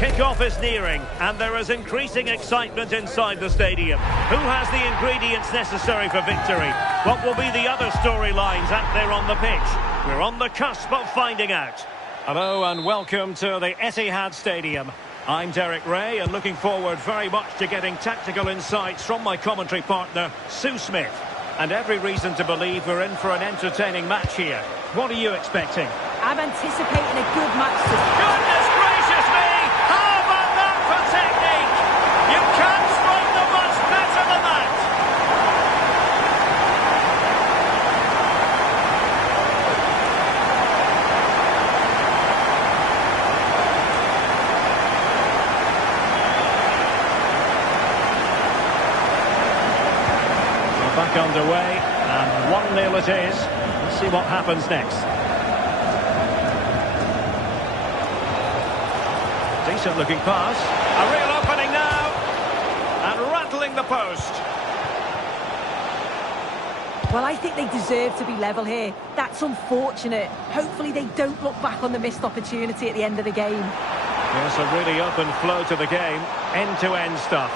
Kick-off is nearing, and there is increasing excitement inside the stadium. Who has the ingredients necessary for victory? What will be the other storylines out there on the pitch? We're on the cusp of finding out. Hello and welcome to the Etihad Stadium. I'm Derek Ray and looking forward very much to getting tactical insights from my commentary partner, Sue Smith. And every reason to believe we're in for an entertaining match here. What are you expecting? I'm anticipating a good match. Goodness gracious me! How about that for technique? You can't strike them much better than that! We're back underway, and 1-0 it is. Let's see what happens next. Decent looking pass. A real opening now. And rattling the post. Well, I think they deserve to be level here. That's unfortunate. Hopefully they don't look back on the missed opportunity at the end of the game. Yes, a really open flow to the game. End-to-end stuff.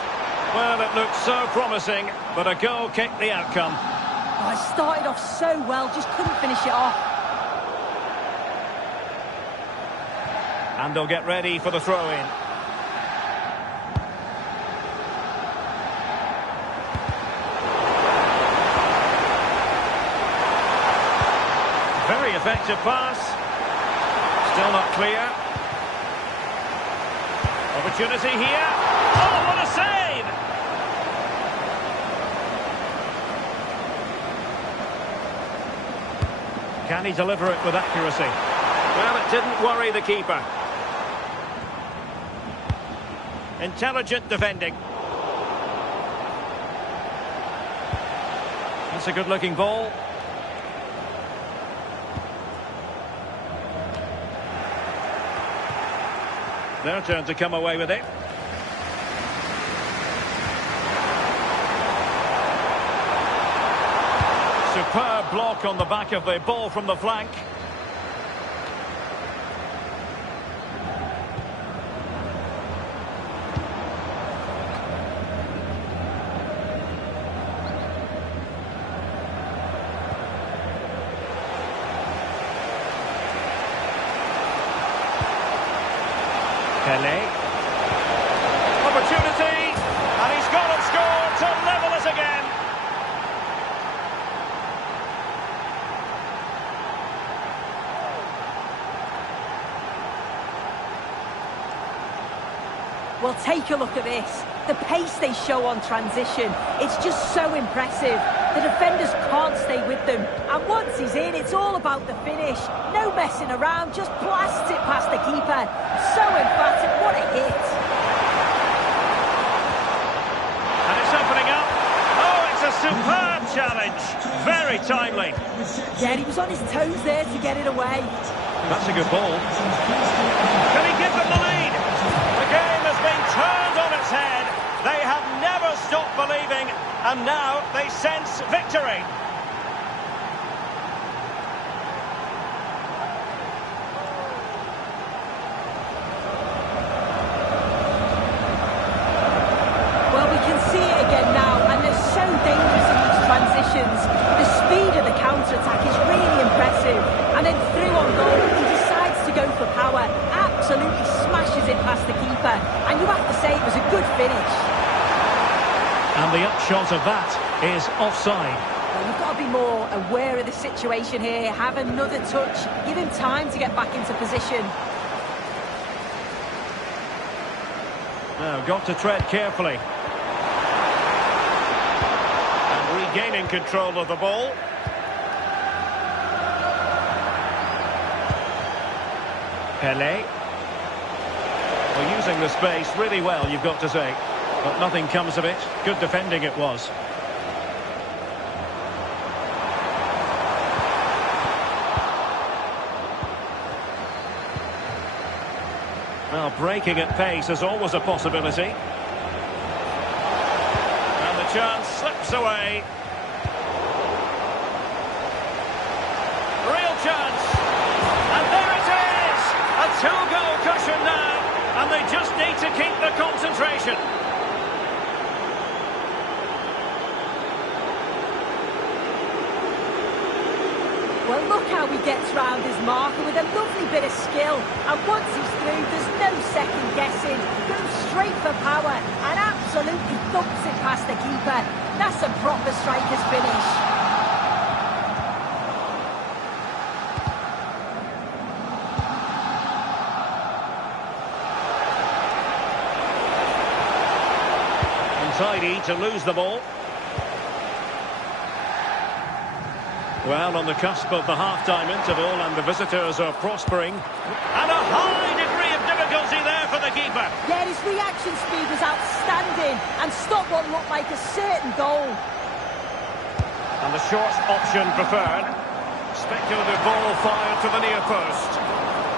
Well, it looked so promising, but a goal kicked the outcome. Oh, it started off so well, just couldn't finish it off. And they'll get ready for the throw-in. Very effective pass. Still not clear. Opportunity here. Oh, what a save! Can he deliver it with accuracy? Well, it didn't worry the keeper. Intelligent defending. That's a good-looking ball. Their turn to come away with it. Superb block on the back of the ball from the flank. Pele. Opportunity, and he's gone and scored to level us again. Well, take a look at this. The pace they show on transition, it's just so impressive. The defenders can't stay with them. And once he's in, it's all about the finish. No messing around, just blasts it past the keeper. So emphatic, what a hit. And it's opening up. Oh, it's a superb challenge. Very timely. Yeah, he was on his toes there to get it away. That's a good ball. Can he give them the lead? The game has been turned on its head. They have never stopped believing, and now they sense victory. Well, we can see it again now, and they're so dangerous in these transitions. The speed of the counter-attack is really impressive. And then through on goal, he decides to go for power. Absolutely smashes it past the keeper. And you have to say it was a good finish. And the upshot of that is offside. Well, you've got to be more aware of the situation here. Have another touch. Give him time to get back into position. Now, got to tread carefully. And regaining control of the ball. Pele. Well, using the space really well, you've got to say. But nothing comes of it. Good defending it was. Well, breaking at pace is always a possibility. And the chance slips away. Real chance. And there it is! A two-goal cushion now. And they just need possession. Well, look how he gets round his marker with a lovely bit of skill. And once he's through, there's no second guessing. Goes straight for power and absolutely thumps it past the keeper. That's a proper striker's finish. Untidy to lose the ball. Well, on the cusp of the half-time interval, and the visitors are prospering. And a high degree of difficulty there for the keeper. Yeah, his reaction speed was outstanding and stopped what looked like a certain goal. And the short option preferred. Speculative ball fired to the near post.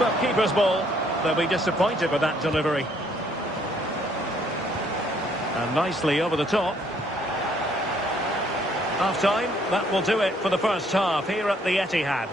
But keeper's ball. They'll be disappointed with that delivery. And nicely over the top. Half-time, that will do it for the first half here at the Etihad.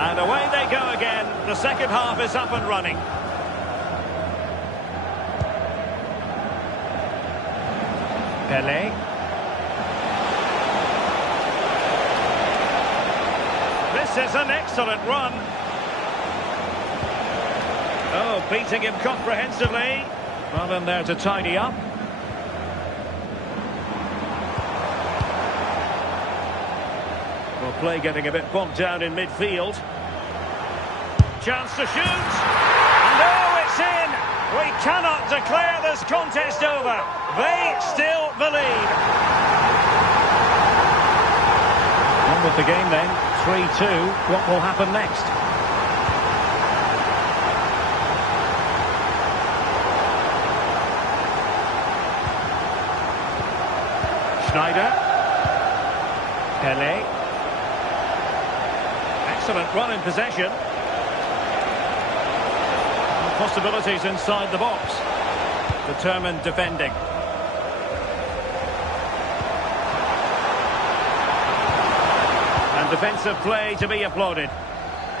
And away they go again. The second half is up and running. Pele. This is an excellent run. Oh, beating him comprehensively. Well, in there to tidy up. Well, play getting a bit bogged down in midfield. Chance to shoot. And oh, it's in. We cannot declare this contest over. They still believe. On with the game then. 3-2. What will happen next? Schneider. Pele. Excellent run in possession. Possibilities inside the box. Determined defending. And defensive play to be applauded.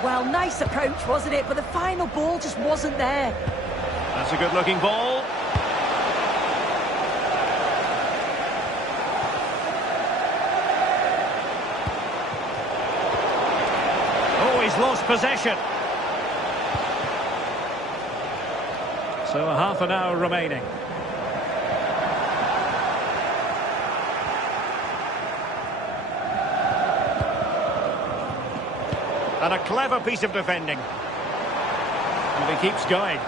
Well, nice approach, wasn't it? But the final ball just wasn't there. That's a good-looking ball. Oh, he's lost possession. So a half an hour remaining. And a clever piece of defending. And he keeps going.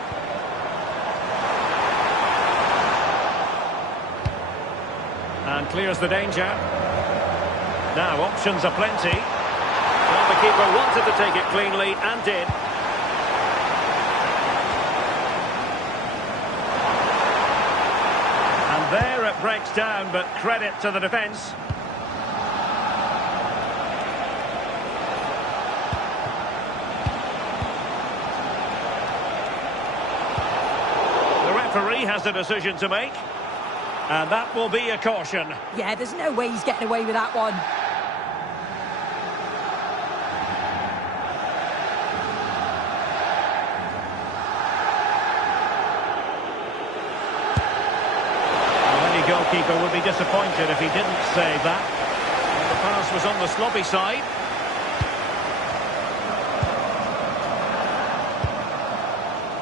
And clears the danger. Now options are plenty. Well, the keeper wanted to take it cleanly and did. There it breaks down, but credit to the defence. The referee has a decision to make, and that will be a caution. Yeah, there's no way he's getting away with that one. Goalkeeper Keeper would be disappointed if he didn't save that. The pass was on the sloppy side.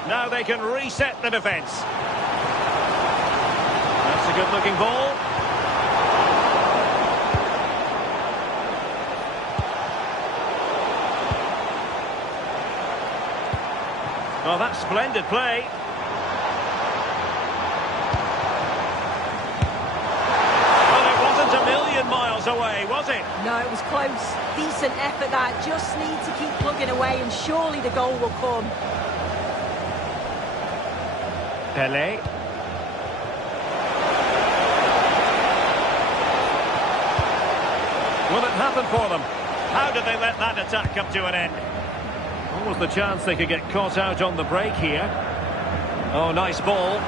Now they can reset the defence. That's a good-looking ball. Oh, that's splendid play. Well, it wasn't a million miles away, was it? No, it was close. Decent effort that. Just need to keep plugging away and surely the goal will come. Pele. Will it happen for them? How did they let that attack come to an end? What was the chance they could get caught out on the break here? Oh, nice ball.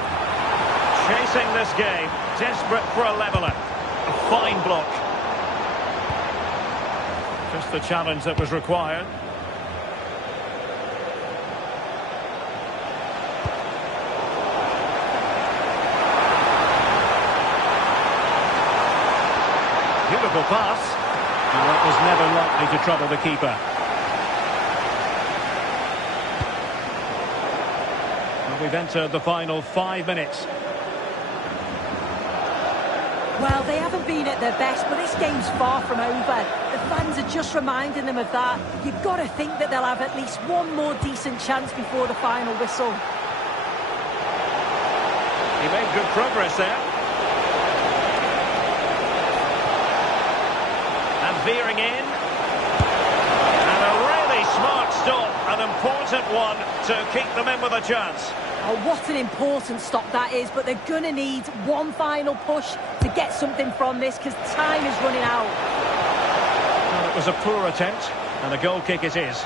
Chasing this game. Desperate for a leveller. A fine block. Just the challenge that was required. Beautiful pass. And that was never likely to trouble the keeper. We've entered the final 5 minutes. Well, they haven't been at their best, but this game's far from over. The fans are just reminding them of that. You've got to think that they'll have at least one more decent chance before the final whistle. He made good progress there. And veering in. And a really smart stop, an important one to keep them in with a chance. Oh, what an important stop that is, but they're going to need one final push to get something from this because time is running out. Well, it was a poor attempt, and a goal kick it is.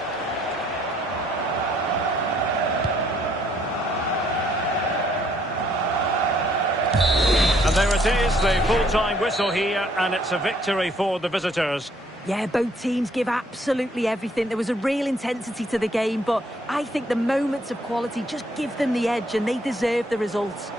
And there it is, the full-time whistle here, and it's a victory for the visitors. Yeah, both teams give absolutely everything. There was a real intensity to the game, but I think the moments of quality just give them the edge and they deserve the results.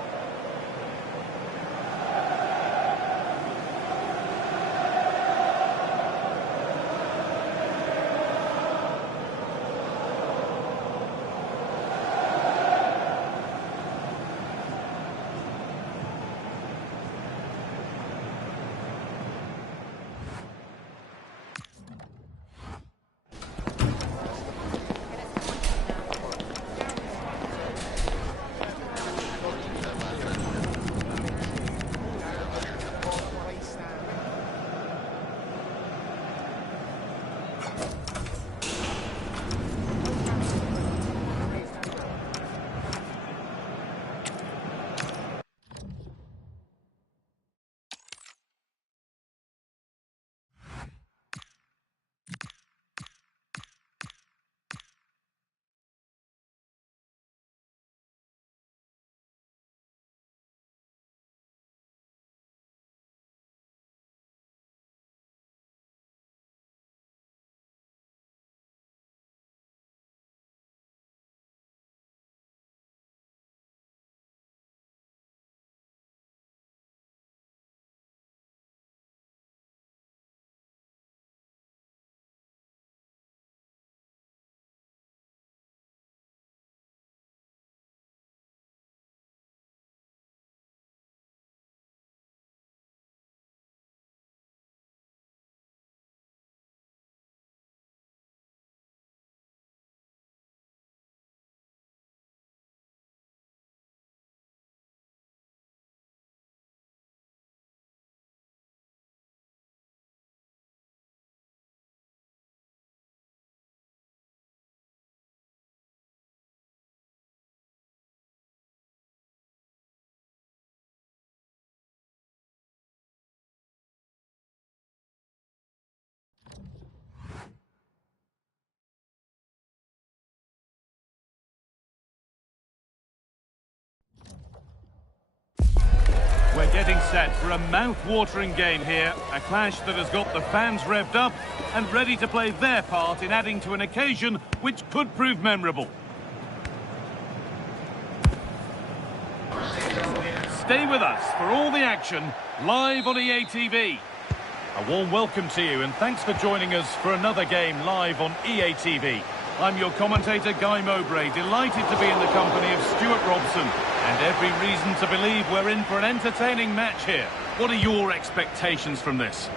We're getting set for a mouth-watering game here, a clash that has got the fans revved up and ready to play their part in adding to an occasion which could prove memorable. Stay with us for all the action live on EA TV. A warm welcome to you and thanks for joining us for another game live on EA TV. I'm your commentator, Guy Mowbray, delighted to be in the company of Stuart Robson, and every reason to believe we're in for an entertaining match here. What are your expectations from this?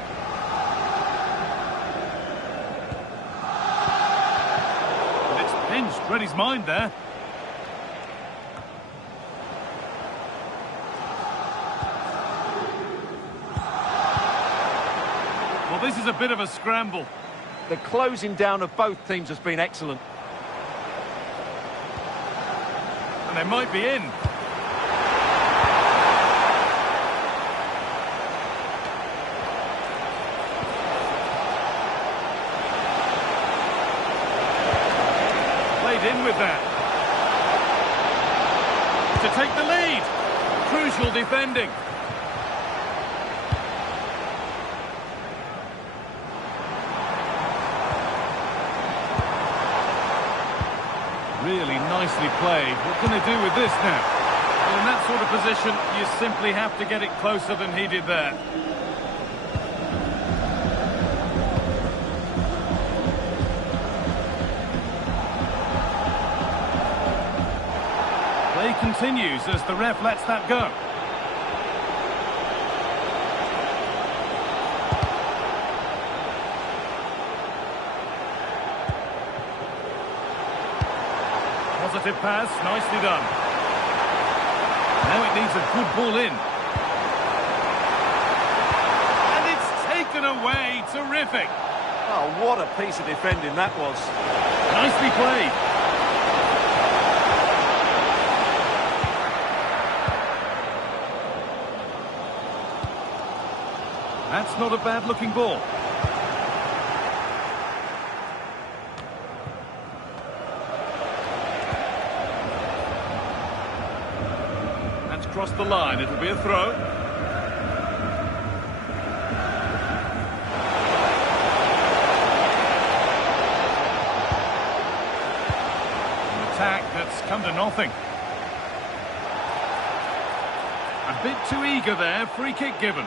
And it's pinched, read his mind there. Well, this is a bit of a scramble. The closing down of both teams has been excellent. And they might be in. Played in with that. To take the lead. Crucial defending. Really nicely played. What can they do with this now? Well, in that sort of position, you simply have to get it closer than he did there. Play continues as the ref lets that go. Positive pass, nicely done. Now it needs a good ball in. And it's taken away, terrific. Oh, what a piece of defending that was. Nicely played. That's not a bad looking ball. Across the line, it'll be a throw. An attack that's come to nothing. A bit too eager there, free kick given.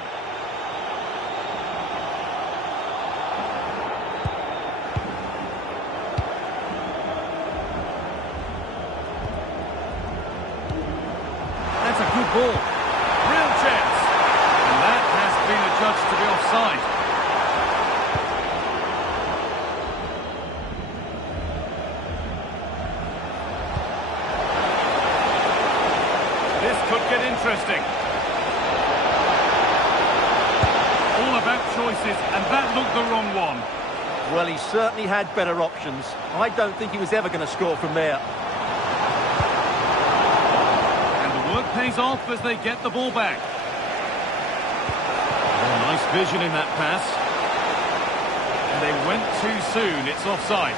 Good ball. Real chance. And that has been adjudged to be offside. This could get interesting. All about choices, and that looked the wrong one. Well, he certainly had better options. I don't think he was ever going to score from there. Work pays off as they get the ball back. Oh, nice vision in that pass. And they went too soon. It's offside.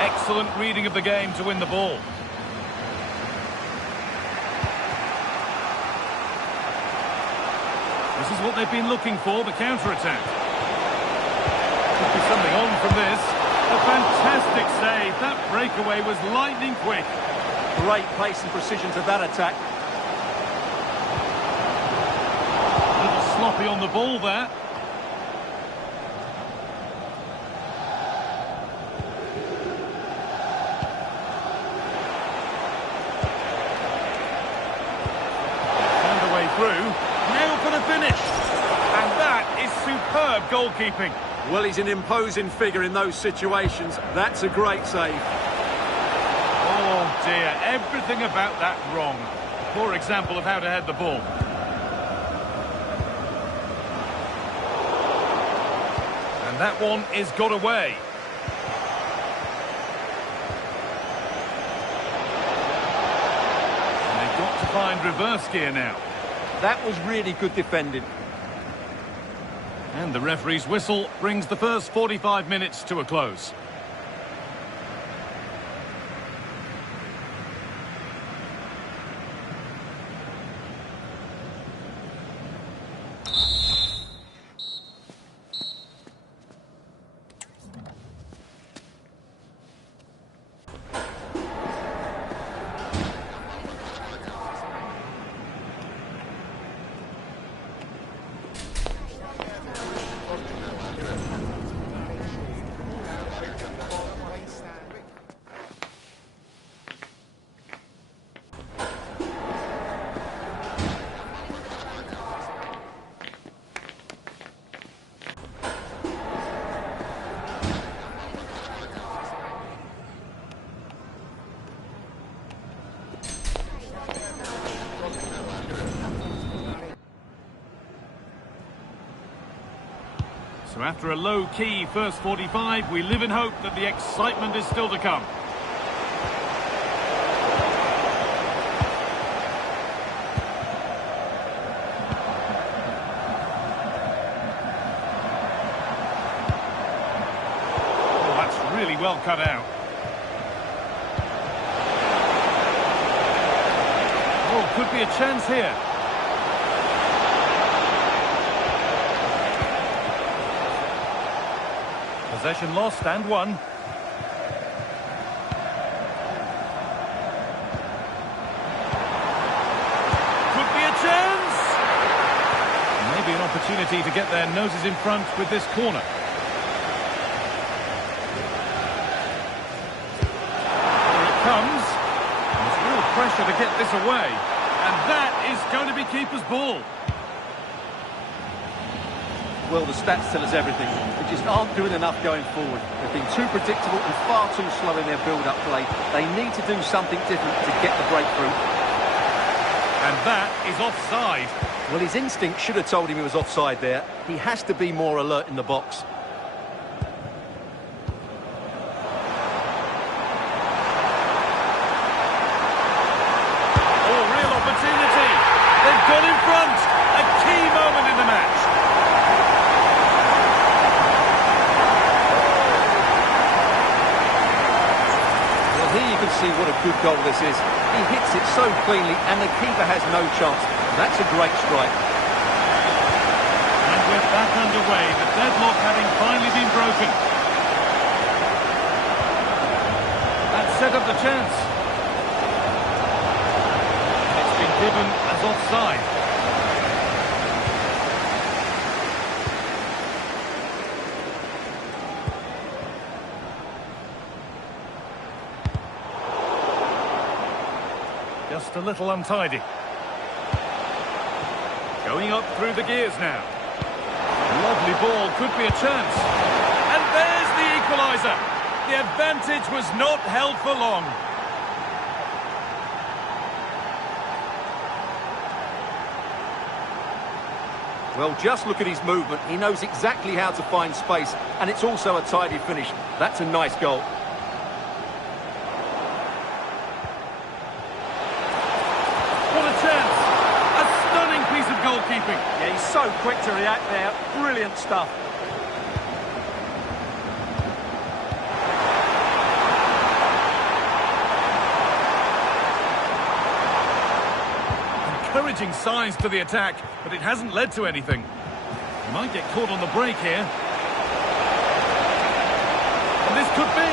Excellent reading of the game to win the ball. This is what they've been looking for, the counter-attack. Could be something on from this. A fantastic save. That breakaway was lightning quick. Great pace and precision to that attack. A little sloppy on the ball there. Found a way through. Now for the finish. And that is superb goalkeeping. Well, he's an imposing figure in those situations. That's a great save. Oh dear, everything about that wrong. Poor example of how to head the ball. And that one is got away. And they've got to find reverse gear now. That was really good defending. And the referee's whistle brings the first 45 minutes to a close. So after a low-key first 45, we live in hope that the excitement is still to come. Oh, that's really well cut out. Oh, could be a chance here. Possession lost and won. Could be a chance! Maybe an opportunity to get their noses in front with this corner. Here it comes. There's real pressure to get this away. And that is going to be keeper's ball. Well, the stats tell us everything. They just aren't doing enough going forward. They've been too predictable and far too slow in their build-up play. They need to do something different to get the breakthrough. And that is offside. Well, his instinct should have told him he was offside there. He has to be more alert in the box. Oh, real opportunity. They've got in front. A key moment in the match. Here you can see what a good goal this is. He hits it so cleanly and the keeper has no chance. That's a great strike. And we're back underway, the deadlock having finally been broken. That set up the chance. It's been given as offside. Just a little untidy. Going up through the gears now. Lovely ball, could be a chance. And there's the equaliser. The advantage was not held for long. Well, just look at his movement. He knows exactly how to find space, and it's also a tidy finish. That's a nice goal. Goalkeeping. Yeah, he's so quick to react there. Brilliant stuff. Encouraging signs to the attack, but it hasn't led to anything. He might get caught on the break here. And this could be.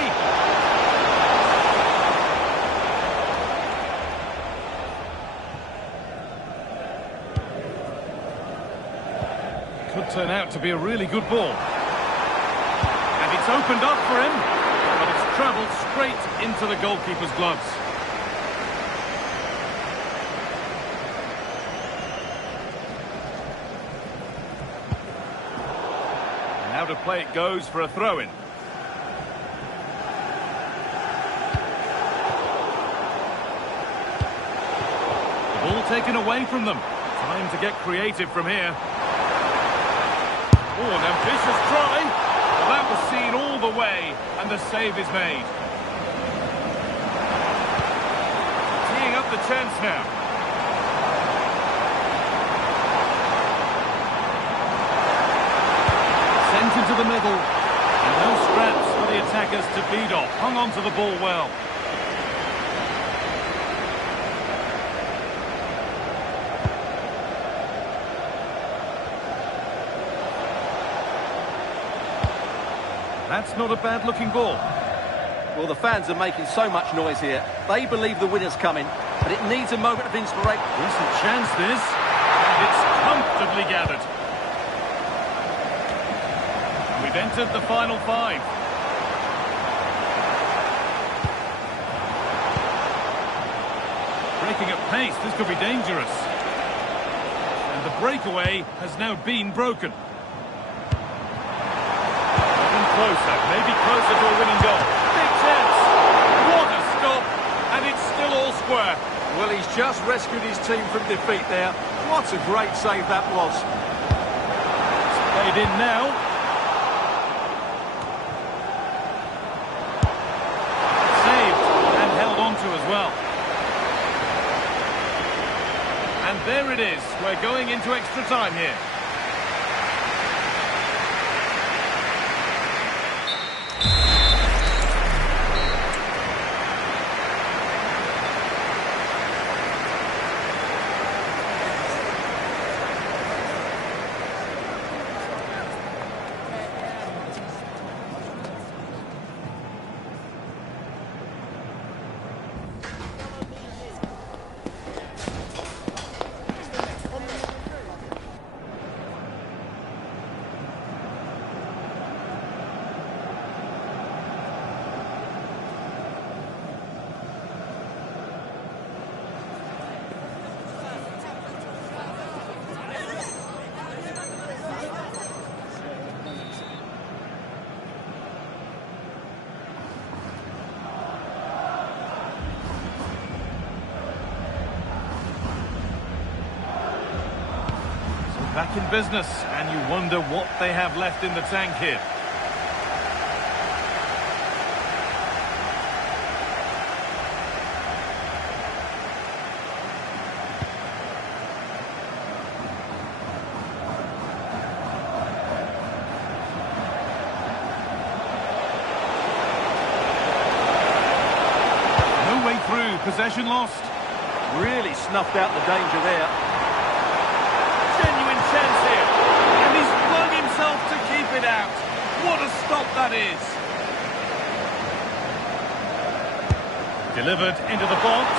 Could turn out to be a really good ball. And it's opened up for him, but it's travelled straight into the goalkeeper's gloves. And now to play it goes for a throw-in. The ball taken away from them. Time to get creative from here. Oh, an ambitious try. Well, that was seen all the way, and the save is made. Teeing up the chance now. Sent into the middle. And no scraps for the attackers to beat off. Hung on to the ball well. That's not a bad-looking ball. Well, the fans are making so much noise here. They believe the winner's coming, but it needs a moment of inspiration. Decent chance, this. And it's comfortably gathered. We've entered the final five. Breaking at pace, this could be dangerous. And the breakaway has now been broken. Closer, maybe closer to a winning goal. Big chance. What a stop. And it's still all square. Well, he's just rescued his team from defeat there. What a great save that was. It's played in now. There it is. We're going into extra time here. Back in business, and you wonder what they have left in the tank here. No way through, possession lost. Really snuffed out the danger there. Genuine chance here, and he's flung himself to keep it out. What a stop that is. Delivered into the box.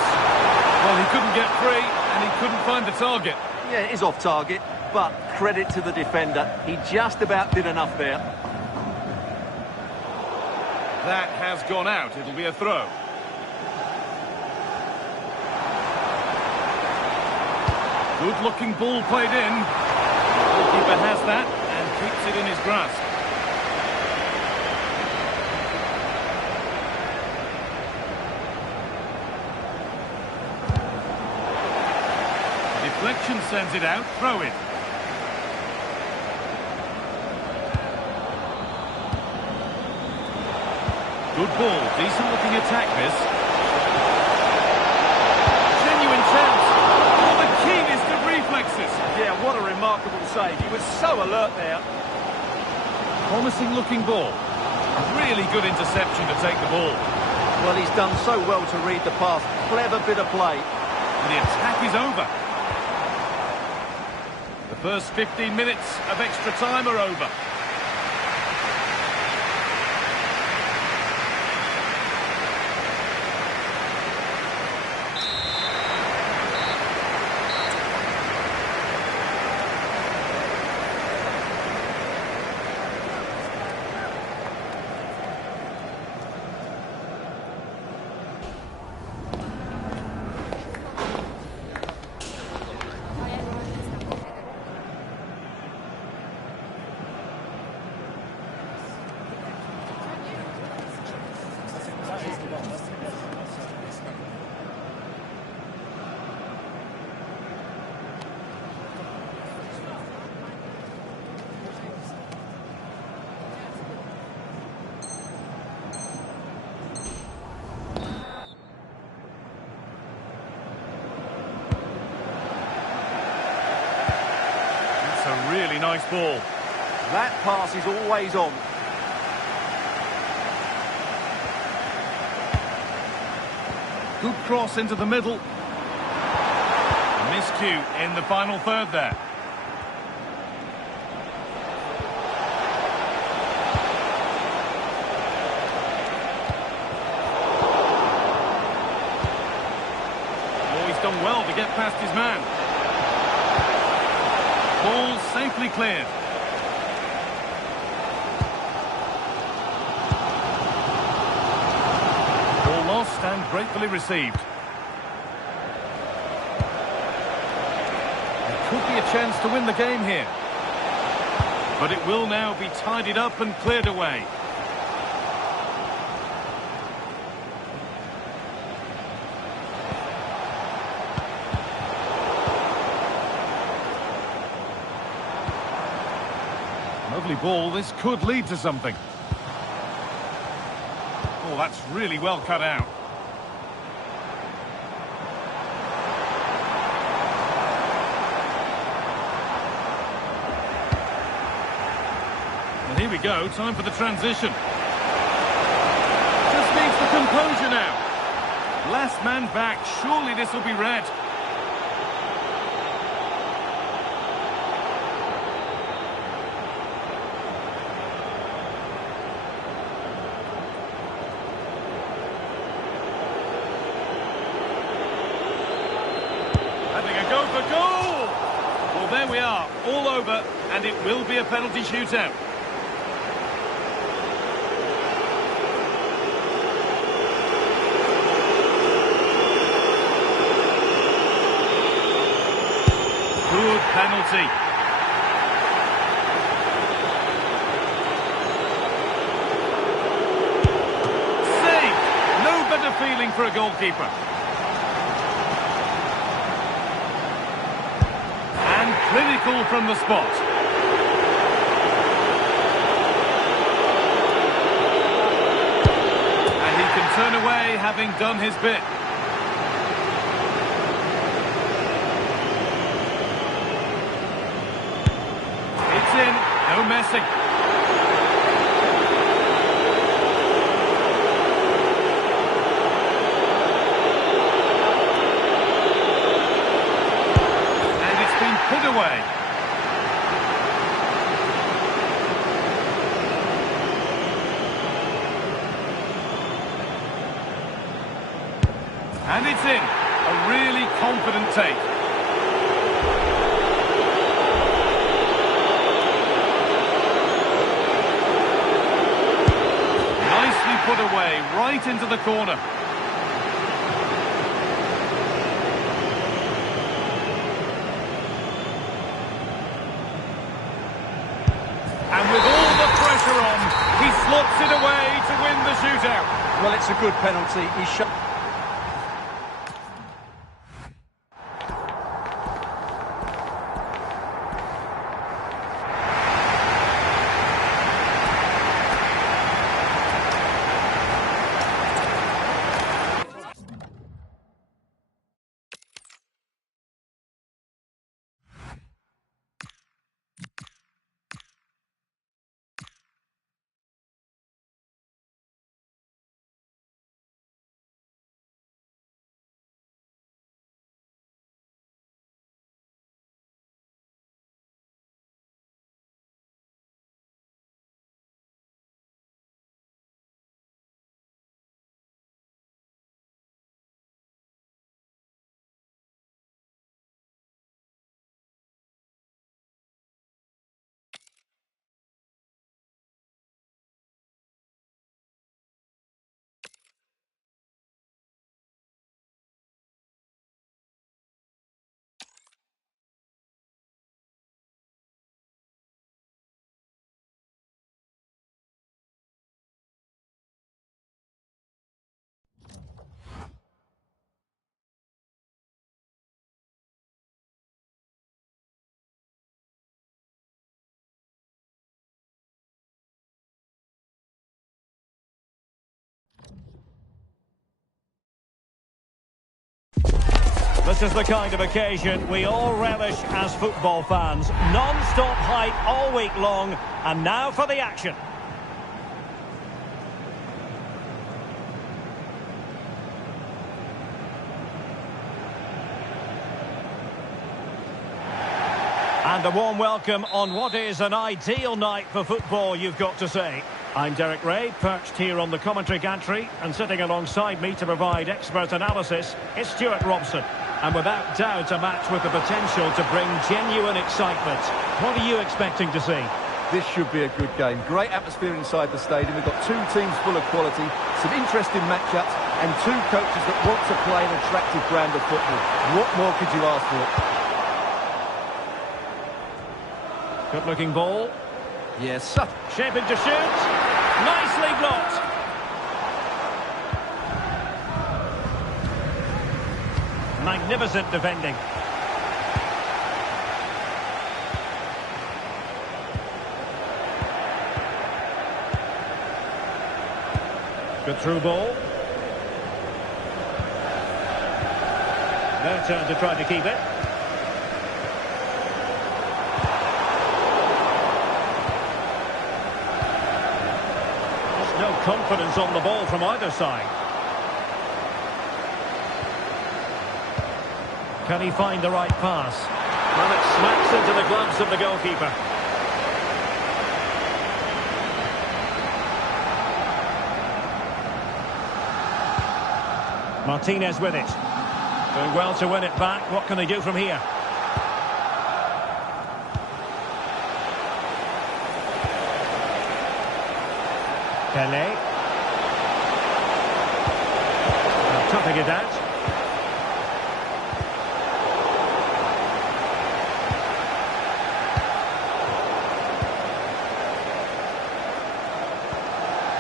Well, he couldn't get free, and he couldn't find the target. Yeah, it is off target, but credit to the defender. He just about did enough there. That has gone out. It'll be a throw. Good-looking ball played in. The goalkeeper has that and keeps it in his grasp. Deflection sends it out. Throw it. Good ball. Decent-looking attack, this. Genuine chance. Oh, the keenest of reflexes. Yeah, what a remarkable save. He was so alert there. Promising-looking ball. Really good interception to take the ball. Well, he's done so well to read the pass. Clever bit of play. And the attack is over. The first 15 minutes of extra time are over. A really nice ball. That pass is always on. Good cross into the middle. A miscue in the final third there. Oh, he's done well to get past his man. Ball safely cleared. Ball lost and gratefully received. There could be a chance to win the game here. But it will now be tidied up and cleared away. Lovely ball, this could lead to something. Oh, that's really well cut out. Here we go, time for the transition. Just needs the composure now. Last man back, surely this will be red. Having a go for goal! Well, there we are, all over, and it will be a penalty shootout. Good penalty. Saved! No better feeling for a goalkeeper. And clinical from the spot. And he can turn away having done his bit. In, no messing. And it's been put away. And it's in. A really confident take. Put away, right into the corner. And with all the pressure on, he slots it away to win the shootout. Well, it's a good penalty. This is the kind of occasion we all relish as football fans. Non-stop hype all week long, and now for the action. And a warm welcome on what is an ideal night for football, you've got to say. I'm Derek Ray, perched here on the commentary gantry, and sitting alongside me to provide expert analysis is Stuart Robson. And without doubt, a match with the potential to bring genuine excitement. What are you expecting to see? This should be a good game. Great atmosphere inside the stadium. We've got two teams full of quality, some interesting matchups, and two coaches that want to play an attractive brand of football. What more could you ask for? Good-looking ball. Yes. Shaping to shoot. Nicely blocked. Magnificent defending. Good through ball. Their turn to try to keep it. confidence on the ball from either side. Can he find the right pass? Well, it smacks into the gloves of the goalkeeper. Martinez with it. Doing well to win it back. What can they do from here? Pele. Toughing it out.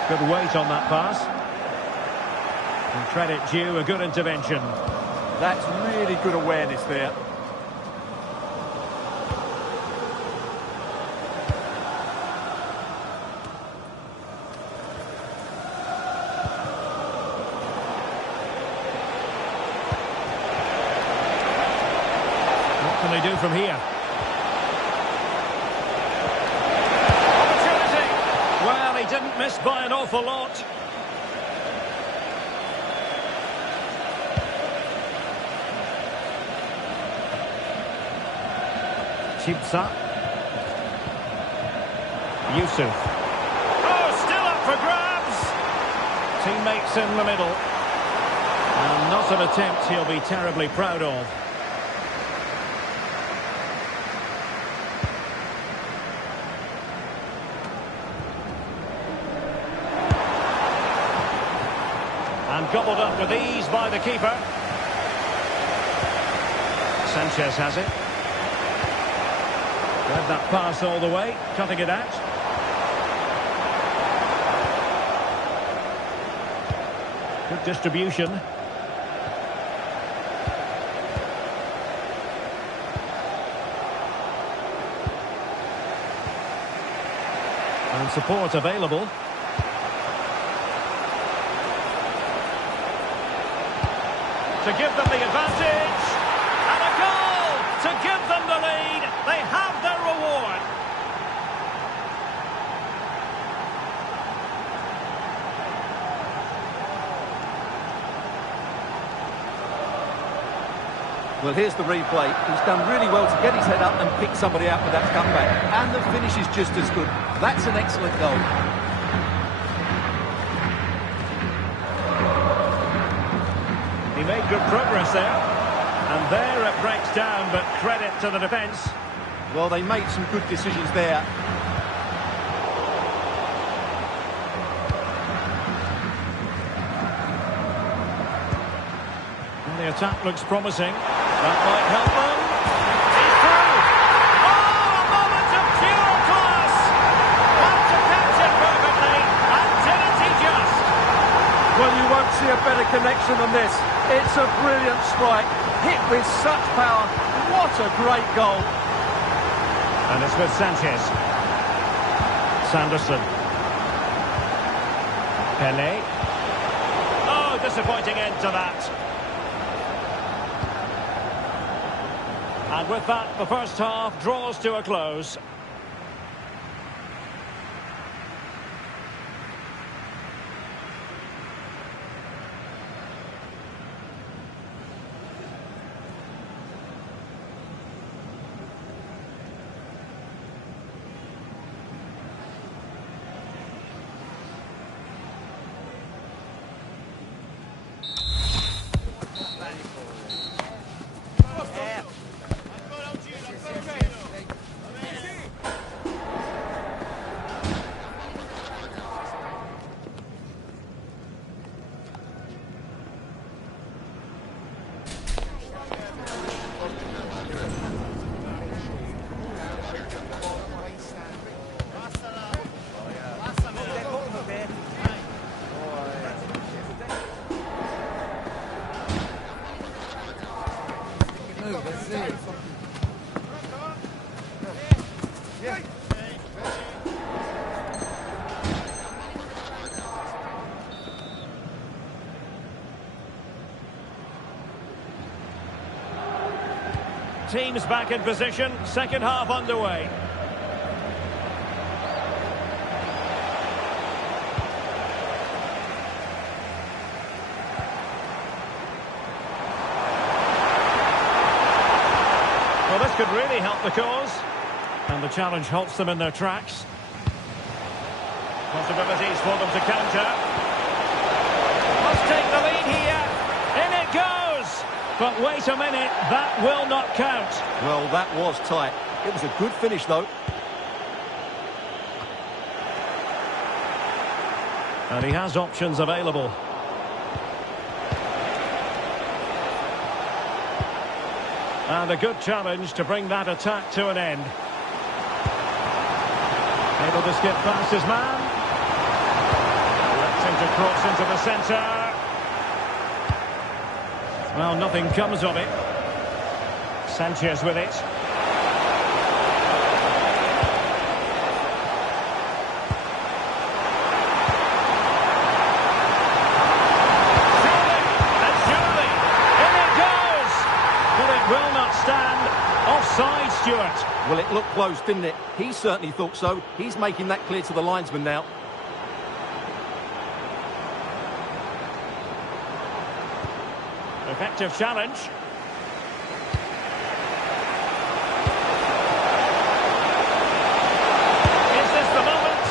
Good weight on that pass. And credit due, a good intervention. That's really good awareness there. What can they do from here? Well, he didn't miss by an awful lot. Chipsa. Yusuf. Oh, still up for grabs. Teammates in the middle. And not an attempt he'll be terribly proud of. And gobbled up with ease by the keeper. Sanchez has it. Read that pass all the way, cutting it out. Good distribution. And support available. To give them the advantage. And a goal to give them the lead. They have their reward. Well, here's the replay. He's done really well to get his head up and pick somebody out with that comeback. And the finish is just as good. That's an excellent goal. He made good progress there. And there it breaks down, but credit to the defence. Well, they made some good decisions there. And the attack looks promising. That might help them. He's through! Oh, a moment of pure class! Had to catch it perfectly, and didn't he just? Well, you won't see a better connection than this. It's a brilliant strike, hit with such power. What a great goal. And it's with Sanchez. Sanderson. Pele. Oh, disappointing end to that. And with that, the first half draws to a close. Teams back in position, second half underway. really helped the cause. And the challenge halts them in their tracks. Possibilities for them to counter. Must take the lead here. In it goes! But wait a minute, that will not count. Well, that was tight. It was a good finish, though. And he has options available. And a good challenge to bring that attack to an end. Able to skip past his man. Lets him to cross into the centre. Well, nothing comes of it. Sanchez with it. Offside, Stuart. Well, it looked close, didn't it? He certainly thought so. He's making that clear to the linesman now. Effective challenge. Is this the moment?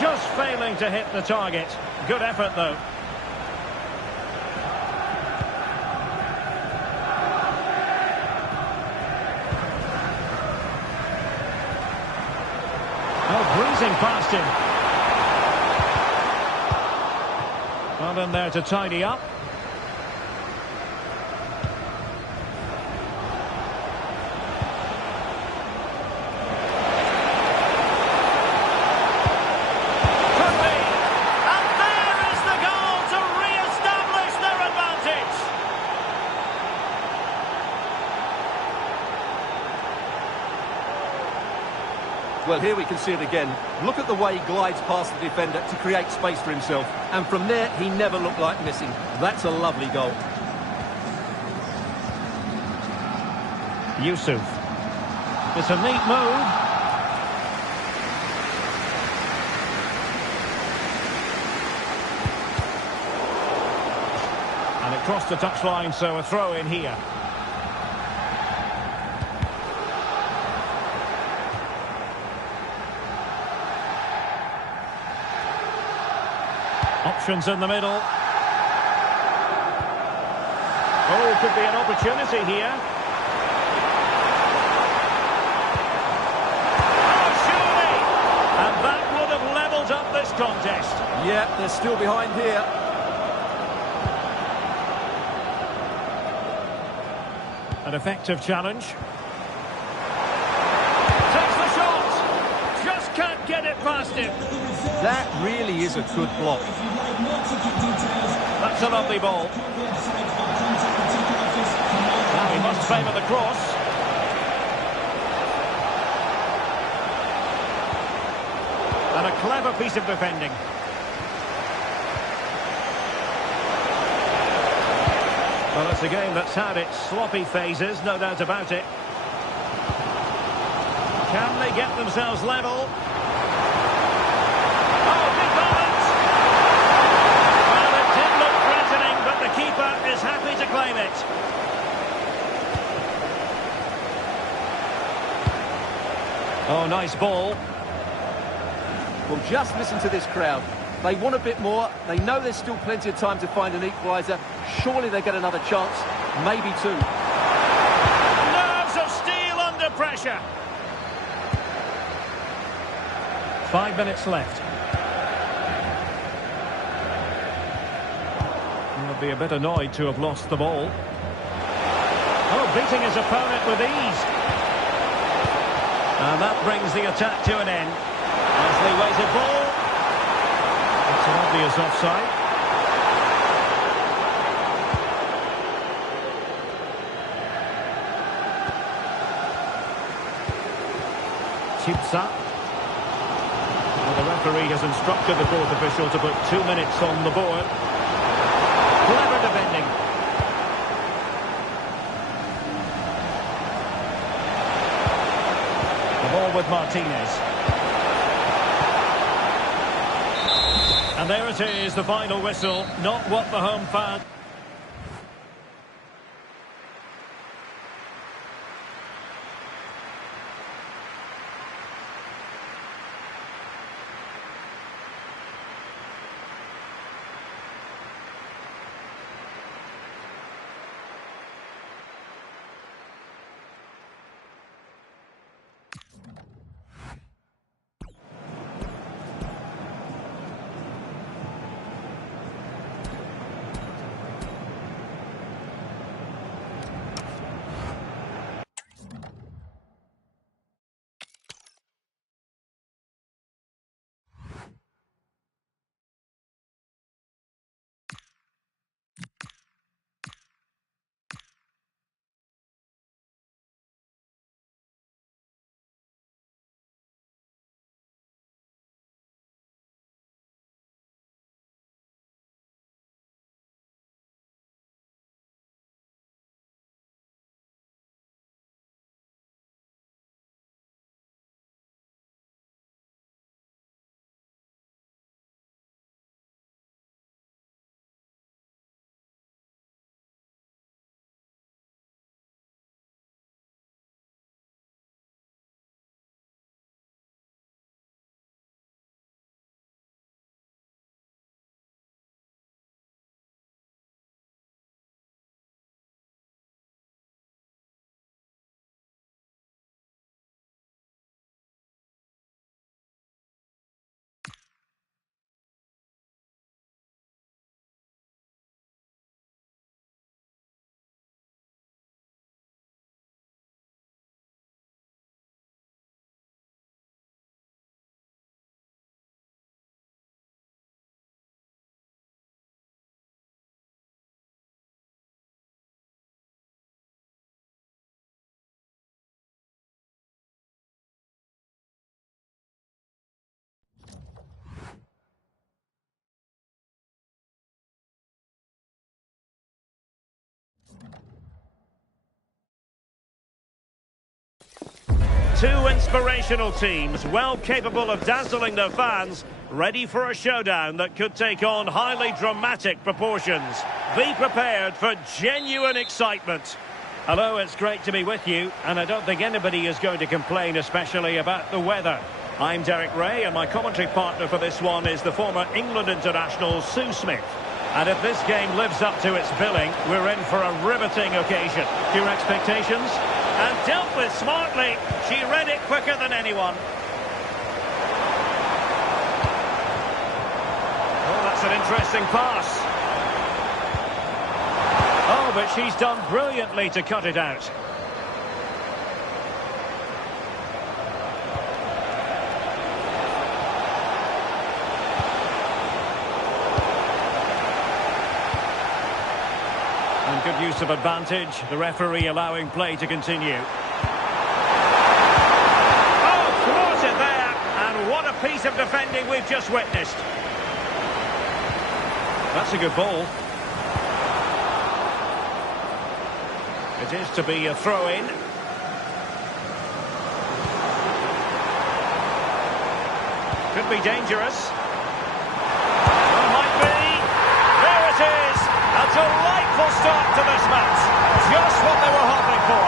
Just failing to hit the target. Good effort, though. Breezing past him. Well, in there to tidy up. Could be. And there is the goal to re-establish their advantage. Well, here we can see it again. Look at the way he glides past the defender to create space for himself. And from there, he never looked like missing. That's a lovely goal. Yusuf. It's a neat move. And it crossed the touchline, so a throw in here. Options in the middle. Oh, could be an opportunity here. Oh, surely! And that would have levelled up this contest. Yeah, they're still behind here. An effective challenge. Takes the shot! Just can't get it past him. That really is a good block. That's a lovely ball. Now he must favour the cross. And a clever piece of defending. Well, it's a game that's had its sloppy phases, no doubt about it. Can they get themselves level? Is happy to claim it. Oh, nice ball. Well, just listen to this crowd. They want a bit more. They know there's still plenty of time to find an equaliser. Surely they get another chance. Maybe two. Nerves of steel under pressure. 5 minutes left. He'll be a bit annoyed to have lost the ball. Oh, beating his opponent with ease. And that brings the attack to an end. Nicely weighted ball. It's an obvious offside. Chipsa. Well, the referee has instructed the fourth official to put 2 minutes on the board. Clever defending. The ball with Martinez. And there it is, the final whistle. Not what the home fans... Two inspirational teams, well capable of dazzling their fans, ready for a showdown that could take on highly dramatic proportions. Be prepared for genuine excitement. Hello, it's great to be with you, and I don't think anybody is going to complain, especially about the weather. I'm Derek Ray, and my commentary partner for this one is the former England international Sue Smith. And if this game lives up to its billing, we're in for a riveting occasion. Your expectations? And dealt with smartly. She read it quicker than anyone. Oh, that's an interesting pass. Oh, but she's done brilliantly to cut it out. And good use of advantage, the referee allowing play to continue. Oh, thwarted there, and what a piece of defending we've just witnessed. That's a good ball. It is to be a throw-in. Could be dangerous. Well, might be. There it is. A delightful start to this match. Just what they were hoping for.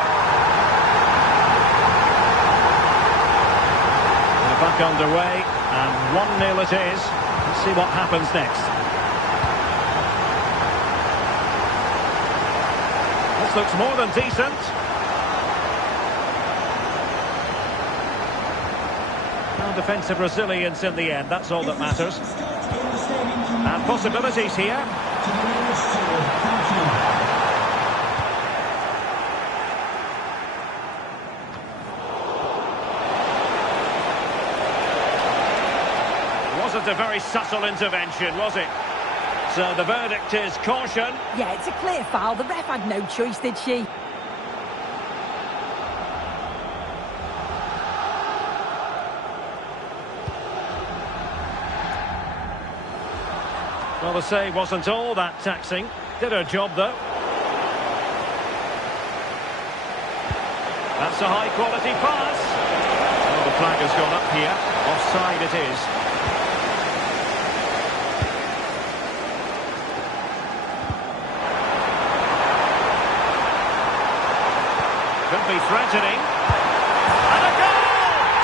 They're back underway, and 1-0 it is. Let's see what happens next. This looks more than decent. Well, defensive resilience in the end, that's all that matters. And possibilities here. Wasn't a very subtle intervention, was it? So the verdict is caution. Yeah, it's a clear foul. The ref had no choice, did she? Well, the save wasn't all that taxing. Did her job, though. That's a high-quality pass. Oh, the flag has gone up here. Offside it is. Could be threatening. And a goal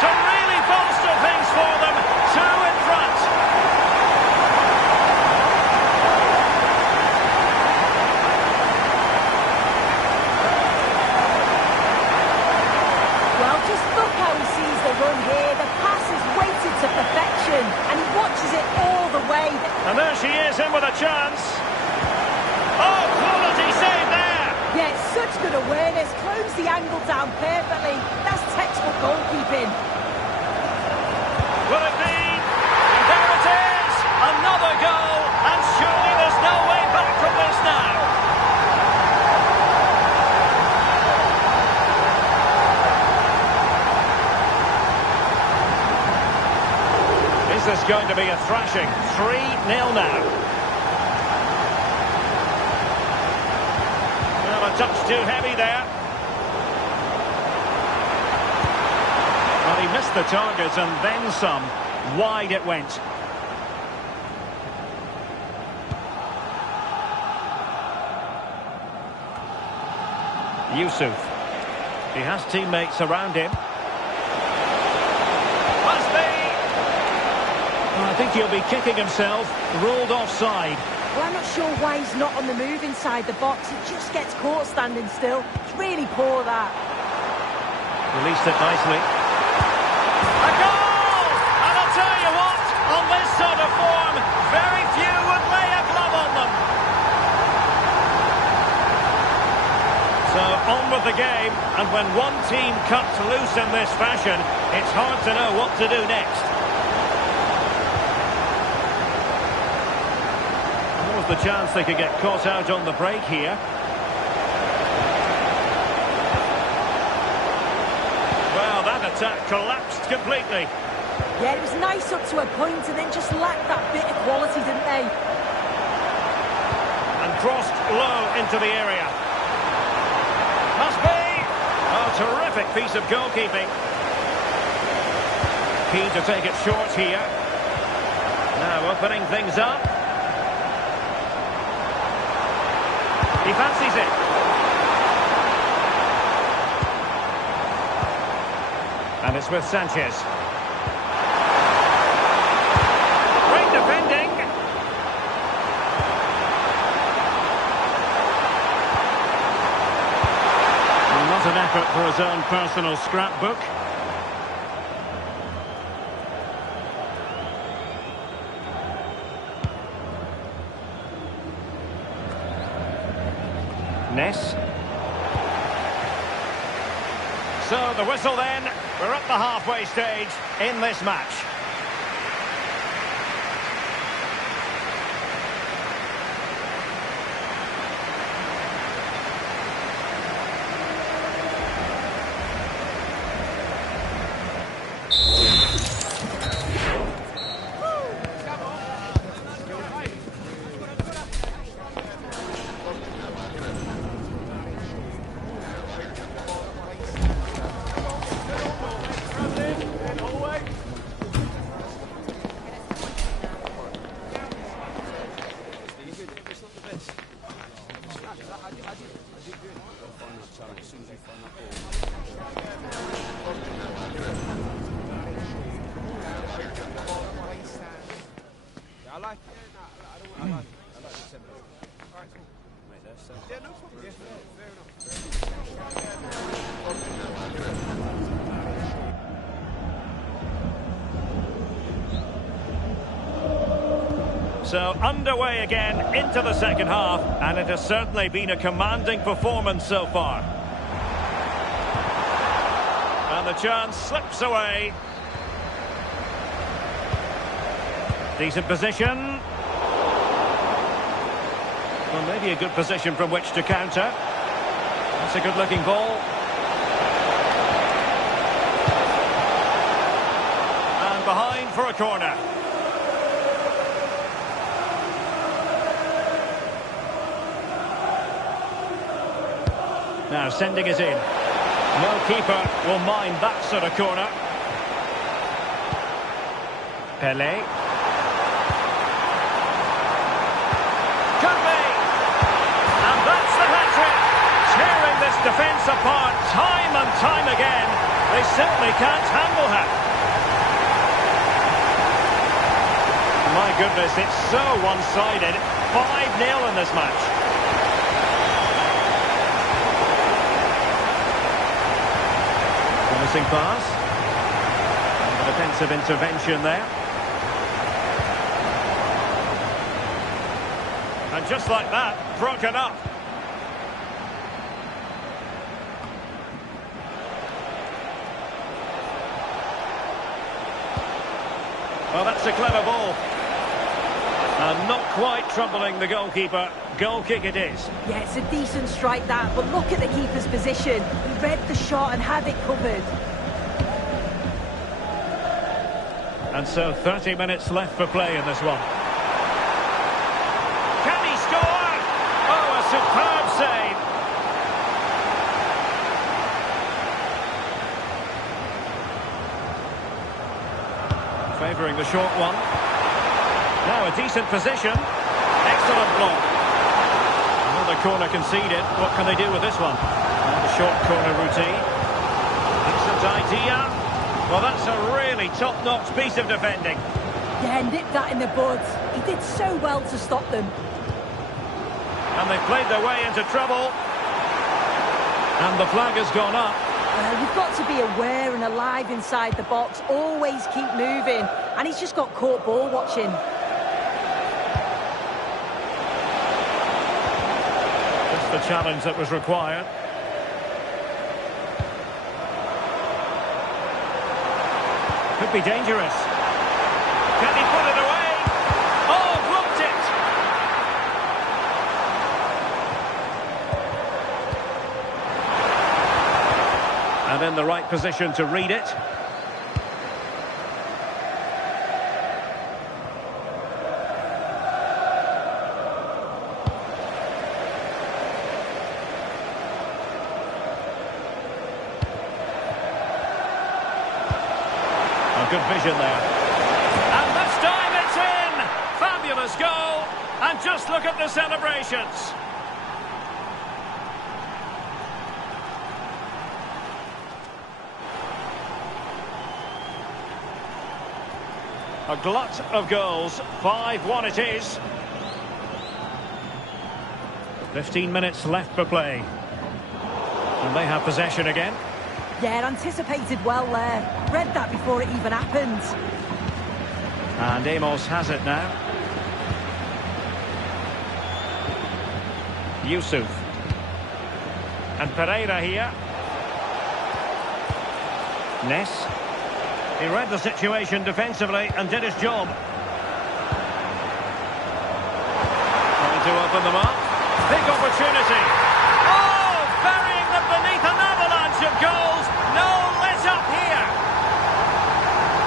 to really bolster things for them. Two in front. Well, just look how he sees the run here. The pass is weighted to perfection, and he watches it all the way. And there she is, in with a chance. Oh, quality save there. Yeah, it's such good awareness. Close the angle down perfectly. That's textbook goalkeeping. Will it be? And there it is! Another goal! And surely there's no way back from this now. Is this going to be a thrashing? 3-0 now. A touch too heavy there. Well, he missed the target and then some. Wide it went. Yusuf. He has teammates around him. Must be. Well, I think he'll be kicking himself. Ruled offside. Well, I'm not sure why he's not on the move inside the box. He just gets caught standing still. It's really poor, that. Released it nicely. A goal! And I'll tell you what, on this sort of form, very few would lay a glove on them. So on with the game, and when one team cuts loose in this fashion, it's hard to know what to do next. The chance they could get caught out on the break here. Well, that attack collapsed completely. Yeah, it was nice up to a point and then just lacked that bit of quality, didn't they? And crossed low into the area. Must be! Oh, terrific piece of goalkeeping. Keen to take it short here. Now opening things up. He fancies it. And it's with Sanchez. Great defending. Well, not an effort for his own personal scrapbook. Ness. So the whistle then. We're at the halfway stage in this match. So underway again into the second half, and it has certainly been a commanding performance so far. And the chance slips away. Decent position. Well, maybe a good position from which to counter. That's a good-looking ball. And behind for a corner. Now sending it in. No keeper will mind that sort of corner. Pele. Could be! And that's the hat-trick! Tearing this defence apart time and time again. They simply can't handle her. My goodness, it's so one-sided. 5-0 in this match. Promising pass. And the defensive intervention there. And just like that, broken up. Well, that's a clever ball. And not quite troubling the goalkeeper. Goal kick it is. Yeah, it's a decent strike that, but look at the keeper's position. He read the shot and had it covered. And so 30 minutes left for play in this one. Can he score? Oh, a superb save. Favouring the short one. Now a decent position. Excellent block. Another corner conceded. What can they do with this one? And the short corner routine. Decent idea. Well, that's a really top-notch piece of defending. Yeah, nipped that in the bud. He did so well to stop them. And they've played their way into trouble. And the flag has gone up. You've got to be aware and alive inside the box. Always keep moving. And he's just got caught ball watching. Just the challenge that was required. Could be dangerous. Can he put it away? Oh, blocked it! And in the right position to read it. good vision there. And this time it's in! Fabulous goal! And just look at the celebrations. A glut of goals, 5-1 it is. 15 minutes left for play. And they have possession again. Yeah, anticipated well there. Read that before it even happened. And Amos has it now. Yusuf. And Pereira here. Ness. He read the situation defensively and did his job. Trying to open them up. Big opportunity. Oh, burying them beneath an avalanche of goals. No let up here.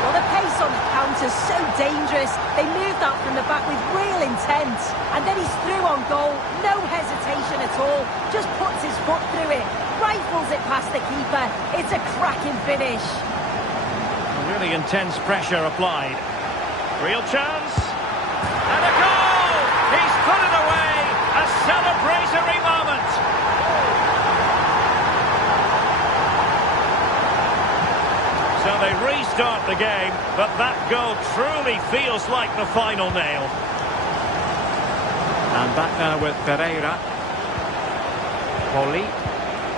Well, the pace on the counter's so dangerous. They moved out from the back with real intent. And then he's through on goal. No hesitation at all. Just puts his foot through it. Rifles it past the keeper. It's a cracking finish. Really intense pressure applied. Real chance. And a goal! He's put it away. A celebratory moment. So they restart the game, but that goal truly feels like the final nail. And back now with Pereira. Pele.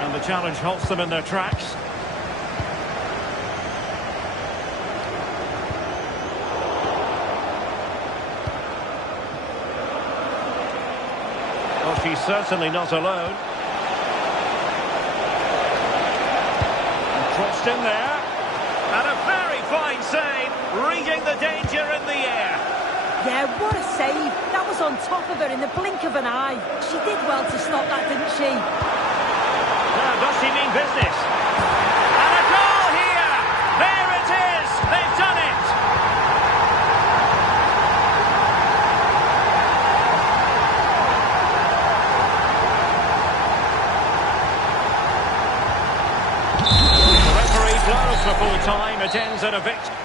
And the challenge halts them in their tracks. Well, she's certainly not alone. And crossed in there. And a very fine save, reading the danger in the air. Yeah, what a save. That was on top of her in the blink of an eye. She did well to stop that, didn't she? Now, does she mean business? And a goal here! There it is! They've done it! The referee blows for full time. It ends at a victory.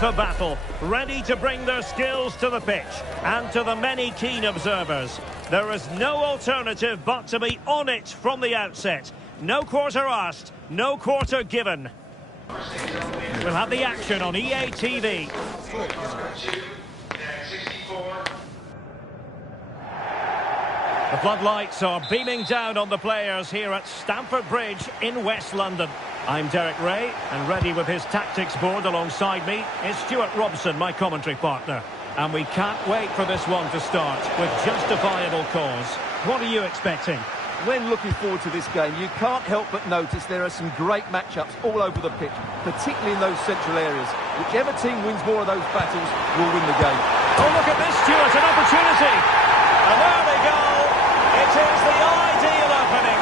for battle, ready to bring their skills to the pitch. And to the many keen observers, there is no alternative but to be on it from the outset. No quarter asked, no quarter given. We'll have the action on EA TV. The floodlights are beaming down on the players here at Stamford Bridge in West London. I'm Derek Ray, and ready with his tactics board alongside me is Stuart Robson, my commentary partner. And we can't wait for this one to start with justifiable cause. What are you expecting? When looking forward to this game, you can't help but notice there are some great matchups all over the pitch, particularly in those central areas. Whichever team wins more of those battles will win the game. Oh, look at this, Stuart, an opportunity. And there they go. It is the ideal opening.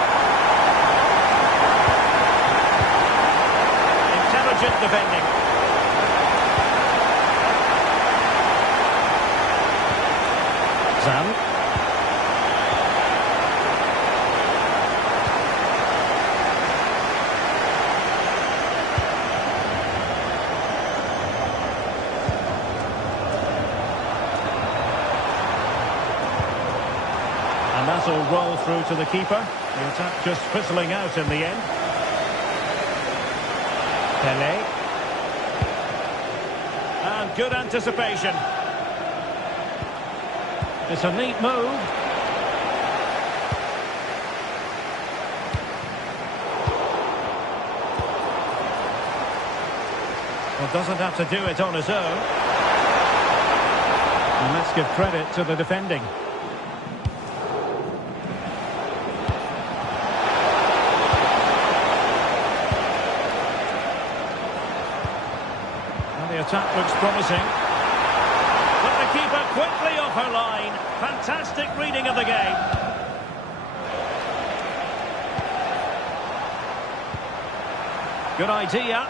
Intelligent defending. Zan. And that'll roll through to the keeper. The attack just fizzling out in the end. Pele. And good anticipation. It's a neat move. Well, doesn't have to do it on his own. And let's give credit to the defending. The attack looks promising. But the keeper quickly off her line. Fantastic reading of the game. Good idea.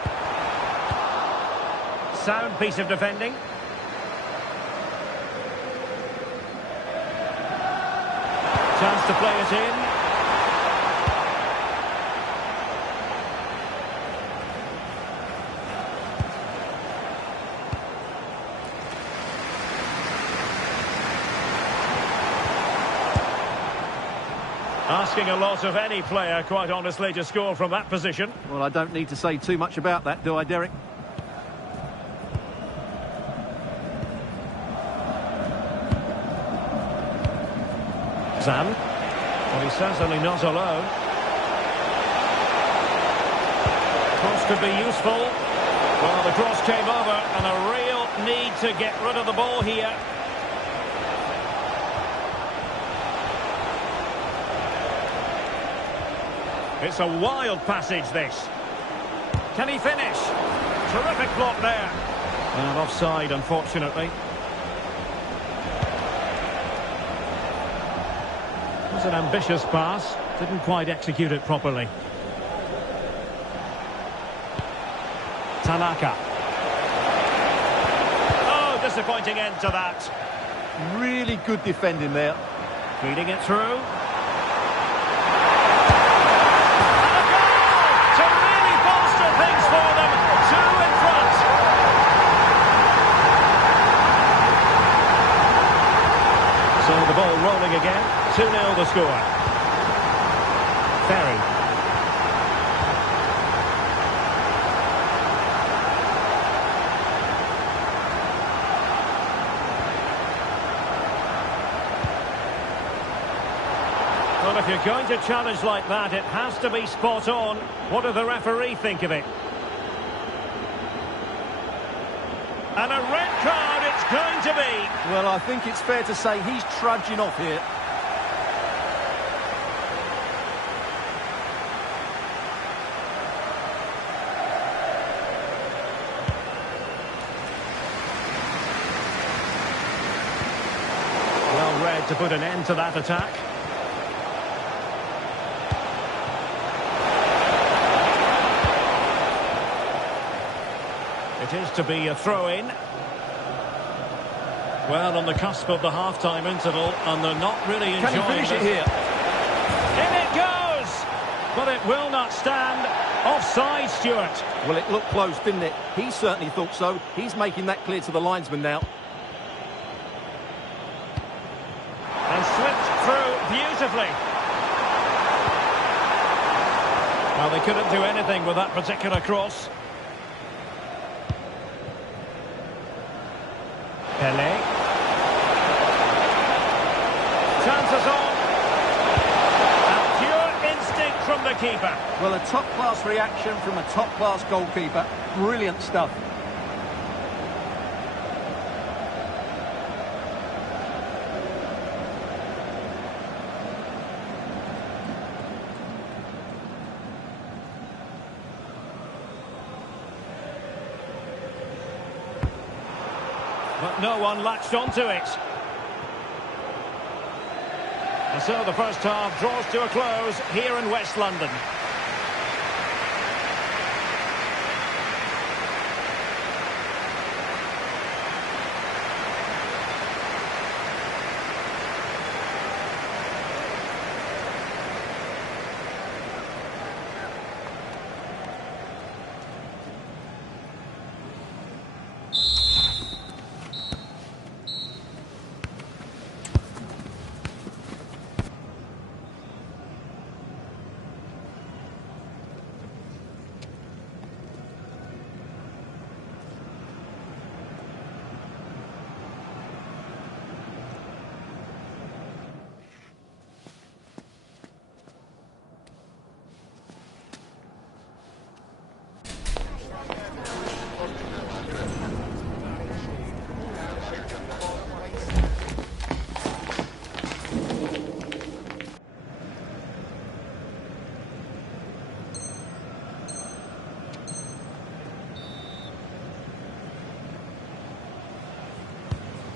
Sound piece of defending. Chance to play it in. Asking a lot of any player, quite honestly, to score from that position. Well, I don't need to say too much about that, do I, Derek? Zan. Well, he's certainly not alone. Cross could be useful. Well, the cross came over, and a real need to get rid of the ball here. It's a wild passage, this. Can he finish? Terrific block there. And offside, unfortunately. It was an ambitious pass. Didn't quite execute it properly. Tanaka. Oh, disappointing end to that. Really good defending there. Feeding it through. Things for them, two in front. So the ball rolling again, 2-0 the score. Ferry. Well, if you're going to challenge like that, it has to be spot on. What does the referee think of it? And a red card it's going to be. Well, I think it's fair to say he's trudging off here. Well read to put an end to that attack. It is to be a throw-in. Well, on the cusp of the half-time interval, and they're not really enjoying Can he finish this. it here? In it goes! But it will not stand. Offside, Stuart. Well, it looked close, didn't it? He certainly thought so. He's making that clear to the linesman now. And slipped through beautifully. Well, they couldn't do anything with that particular cross. Pele. Chances on. And pure instinct from the keeper. Well, a top-class reaction from a top-class goalkeeper. Brilliant stuff. But no one latched onto it. And so the first half draws to a close here in West London.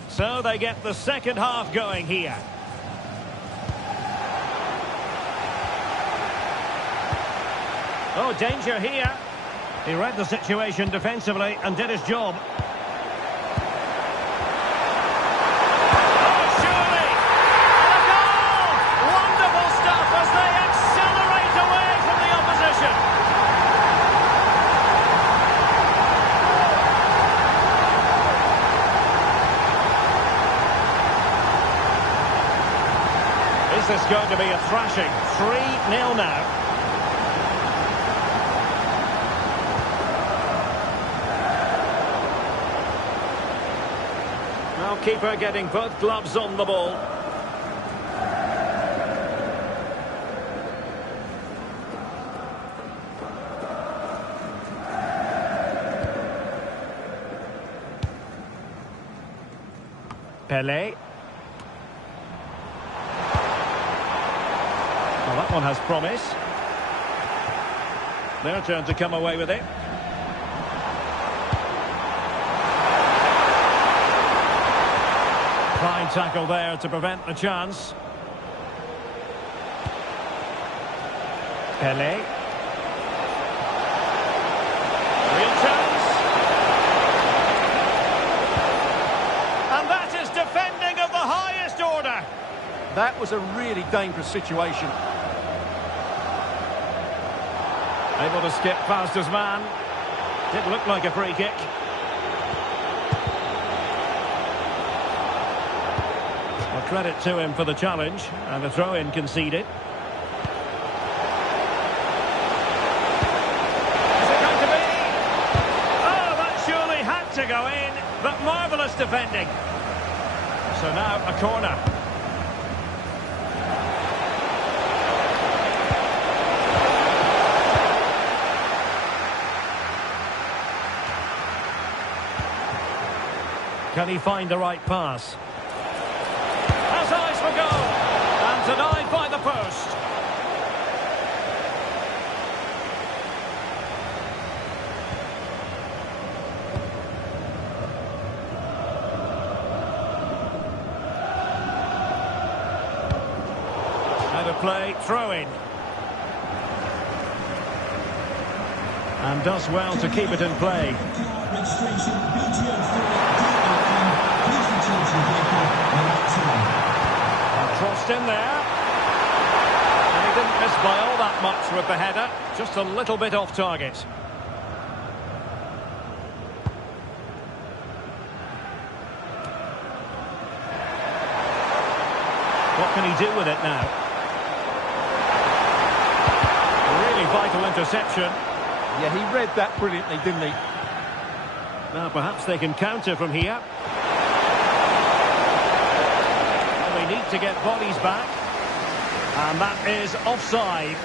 So they get the second half going here. Oh, danger here. He read the situation defensively and did his job. Oh, surely! A goal! Wonderful stuff as they accelerate away from the opposition. Is this going to be a thrashing? 3-0 now. Now keeper getting both gloves on the ball. Pele. Well, that one has promise. Their turn to come away with it. Fine tackle there to prevent the chance. Pele. Real chance. And that is defending of the highest order. That was a really dangerous situation. Able to skip past his man. Did look like a free kick. Well, credit to him for the challenge, and a throw-in conceded. Is it going to be? Oh, that surely had to go in, but marvellous defending. So now a corner. Can he find the right pass? Has eyes for goal, and denied by the post. Out of play, throw-in. And does well to keep it in play. Crossed in there. And he didn't miss by all that much with the header, just a little bit off target. What can he do with it now? Really vital interception. Yeah, he read that brilliantly, didn't he? Now perhaps they can counter from here. Well, they need to get bodies back. And that is offside.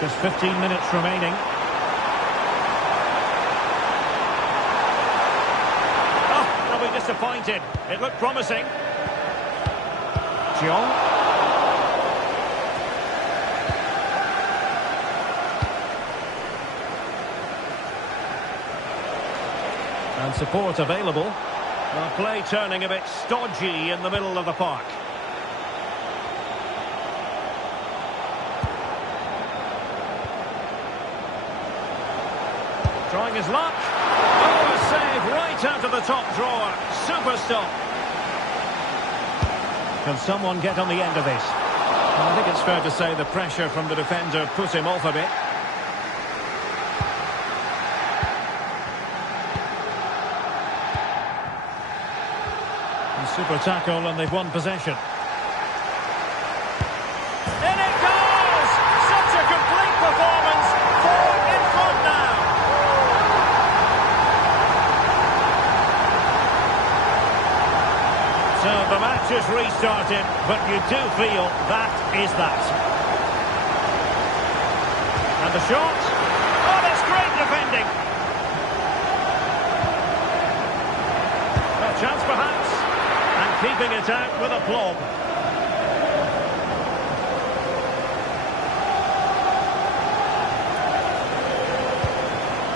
Just 15 minutes remaining. Oh, they'll be disappointed. It looked promising. John. And support available. Well, play turning a bit stodgy in the middle of the park. Trying his luck. Oh, a save right out of the top drawer. Super stop. Can someone get on the end of this? Well, I think it's fair to say the pressure from the defender put him off a bit. Super tackle, and they've won possession. In it goes! Such a complete performance. 4 in front now. So the match is restarted, but you do feel that is that. And the shot. Oh, that's great defending. A chance perhaps. And keeping it out with aplomb.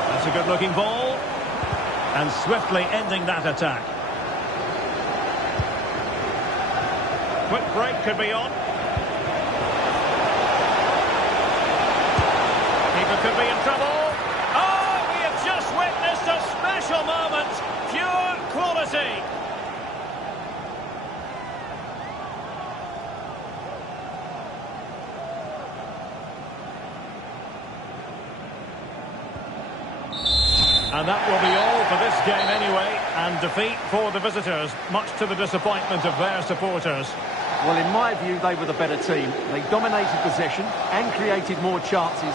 That's a good-looking ball. And swiftly ending that attack. Quick break could be on. Keeper could be in trouble. Oh, we have just witnessed a special moment. Pure quality. And that will be all for this game anyway, and defeat for the visitors, much to the disappointment of their supporters. Well, in my view, they were the better team. They dominated possession and created more chances.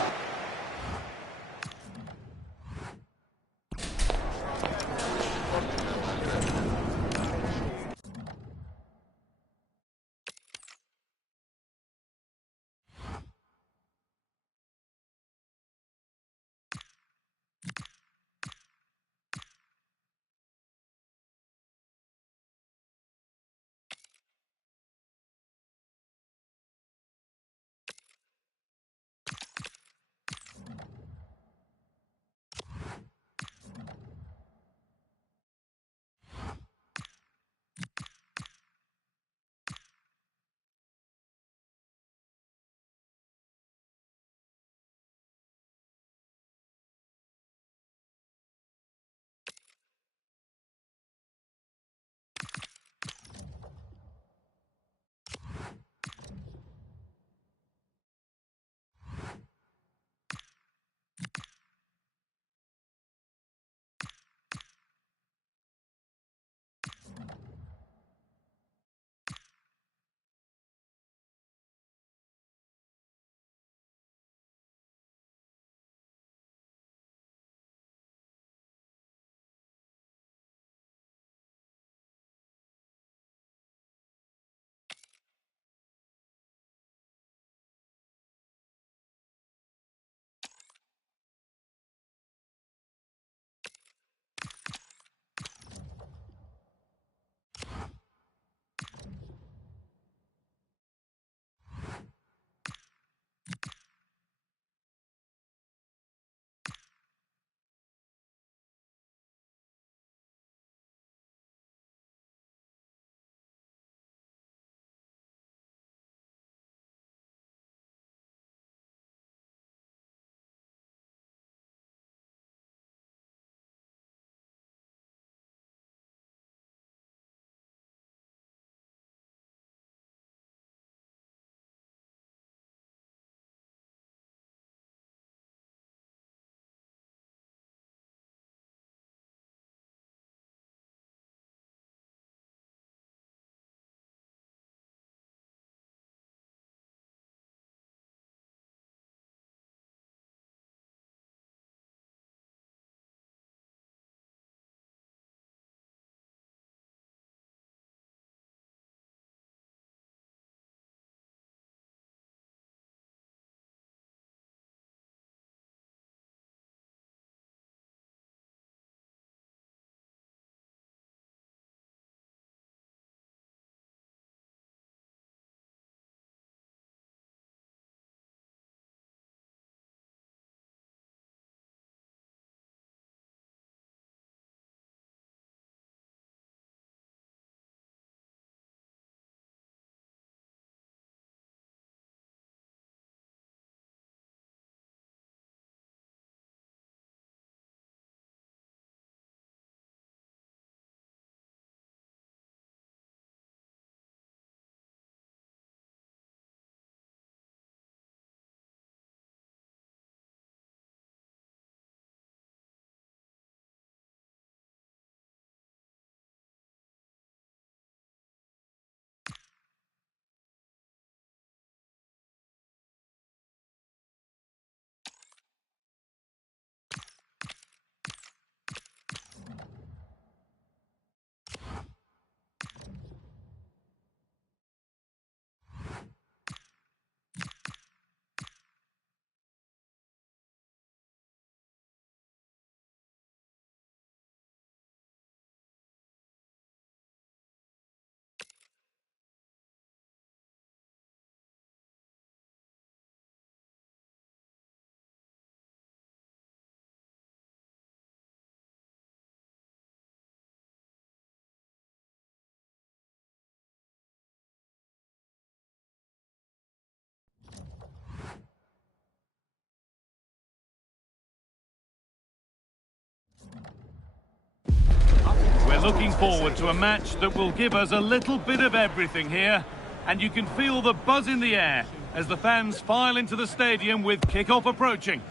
Looking forward to a match that will give us a little bit of everything here. And you can feel the buzz in the air as the fans file into the stadium with kick-off approaching.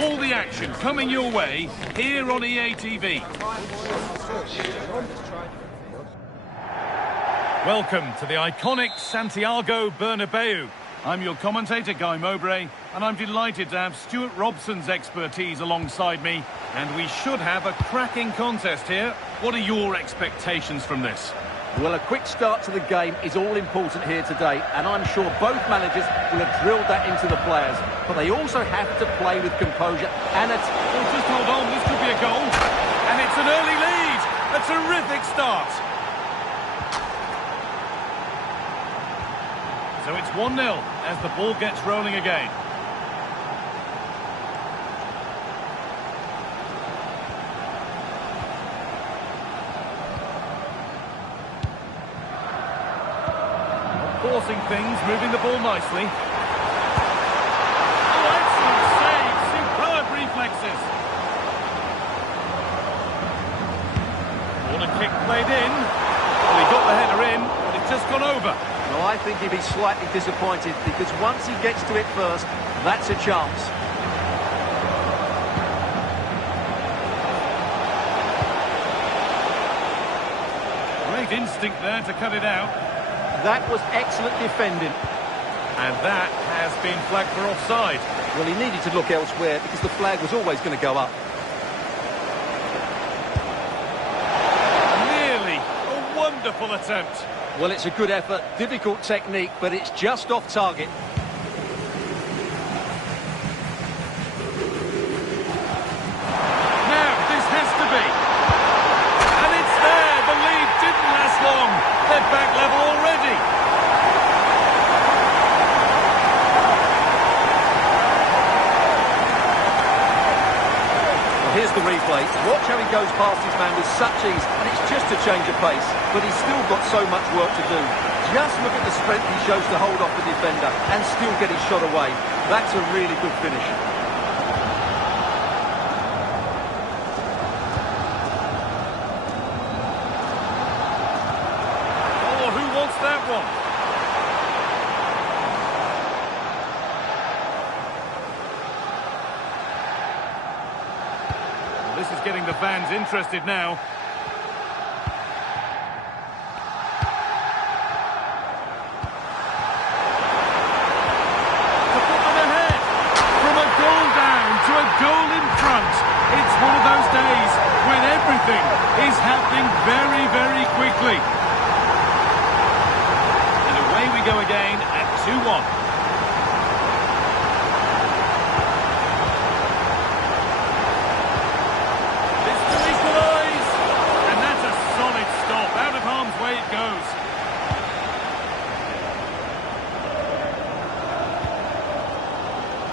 All the action coming your way here on EA TV. Welcome to the iconic Santiago Bernabeu. I'm your commentator, Guy Mowbray, and I'm delighted to have Stuart Robson's expertise alongside me. And we should have a cracking contest here. What are your expectations from this? Well, a quick start to the game is all important here today, and I'm sure both managers will have drilled that into the players. But they also have to play with composure and it's... Oh, just hold on, this could be a goal. And it's an early lead. A terrific start. So it's 1-0 as the ball gets rolling again. Forcing things, moving the ball nicely. Oh, excellent save! Superb reflexes. Corner kick played in. Well, he got the header in, but it's just gone over. Well, I think he'll be slightly disappointed because once he gets to it first, that's a chance. Great instinct there to cut it out. That was excellent defending. And that has been flagged for offside. Well, he needed to look elsewhere because the flag was always going to go up. Nearly a wonderful attempt. Well, it's a good effort, difficult technique, but it's just off target. Now, this has to be. And it's there. The lead didn't last long. They're back level already. Well, here's the replay. Watch how he goes past his man with such ease, and it's just a change of pace. But he's still got so much work to do. Just look at the strength he shows to hold off the defender and still get his shot away. That's a really good finish. That one. Well, this is getting the fans interested now. To put them ahead. From a goal down to a goal in front. It's one of those days when everything is happening very, very quickly. Go again at 2-1. This to equalise, and that's a solid stop. Out of harm's way it goes.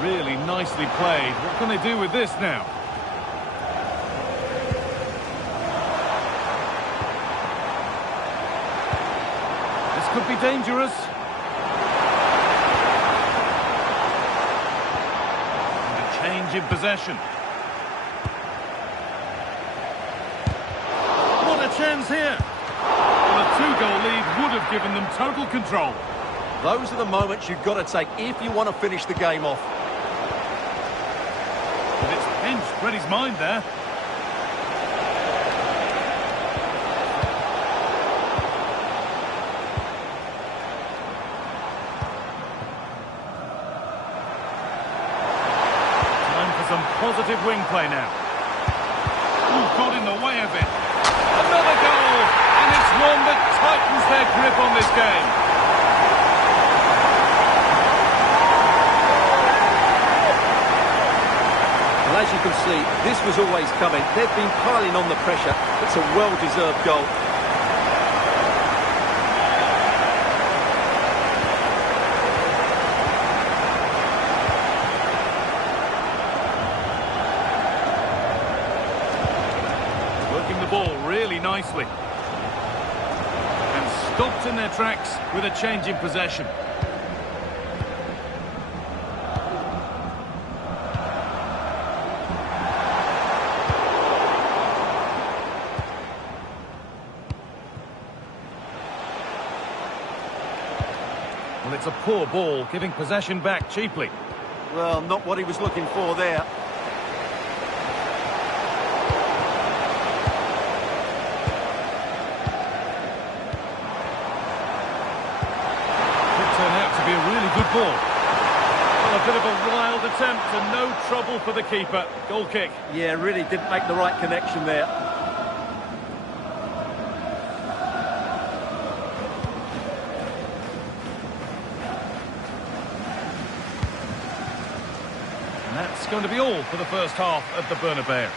Really nicely played. What can they do with this now? This could be dangerous. In possession. What a chance here. Well, a 2-goal lead would have given them total control. Those are the moments you've got to take if you want to finish the game off. But it's pinched Freddie's mind there. Some positive wing play now. Ooh, got in the way of it. Another goal, and it's one that tightens their grip on this game. Well, as you can see, this was always coming. They've been piling on the pressure. It's a well-deserved goal. Really nicely. And stopped in their tracks with a change in possession. Well, it's a poor ball, giving possession back cheaply. Well, not what he was looking for there. Could turn out to be a really good ball. Well, a bit of a wild attempt and no trouble for the keeper. Goal kick. Yeah, really didn't make the right connection there. And that's going to be all for the first half of the Bernabeu.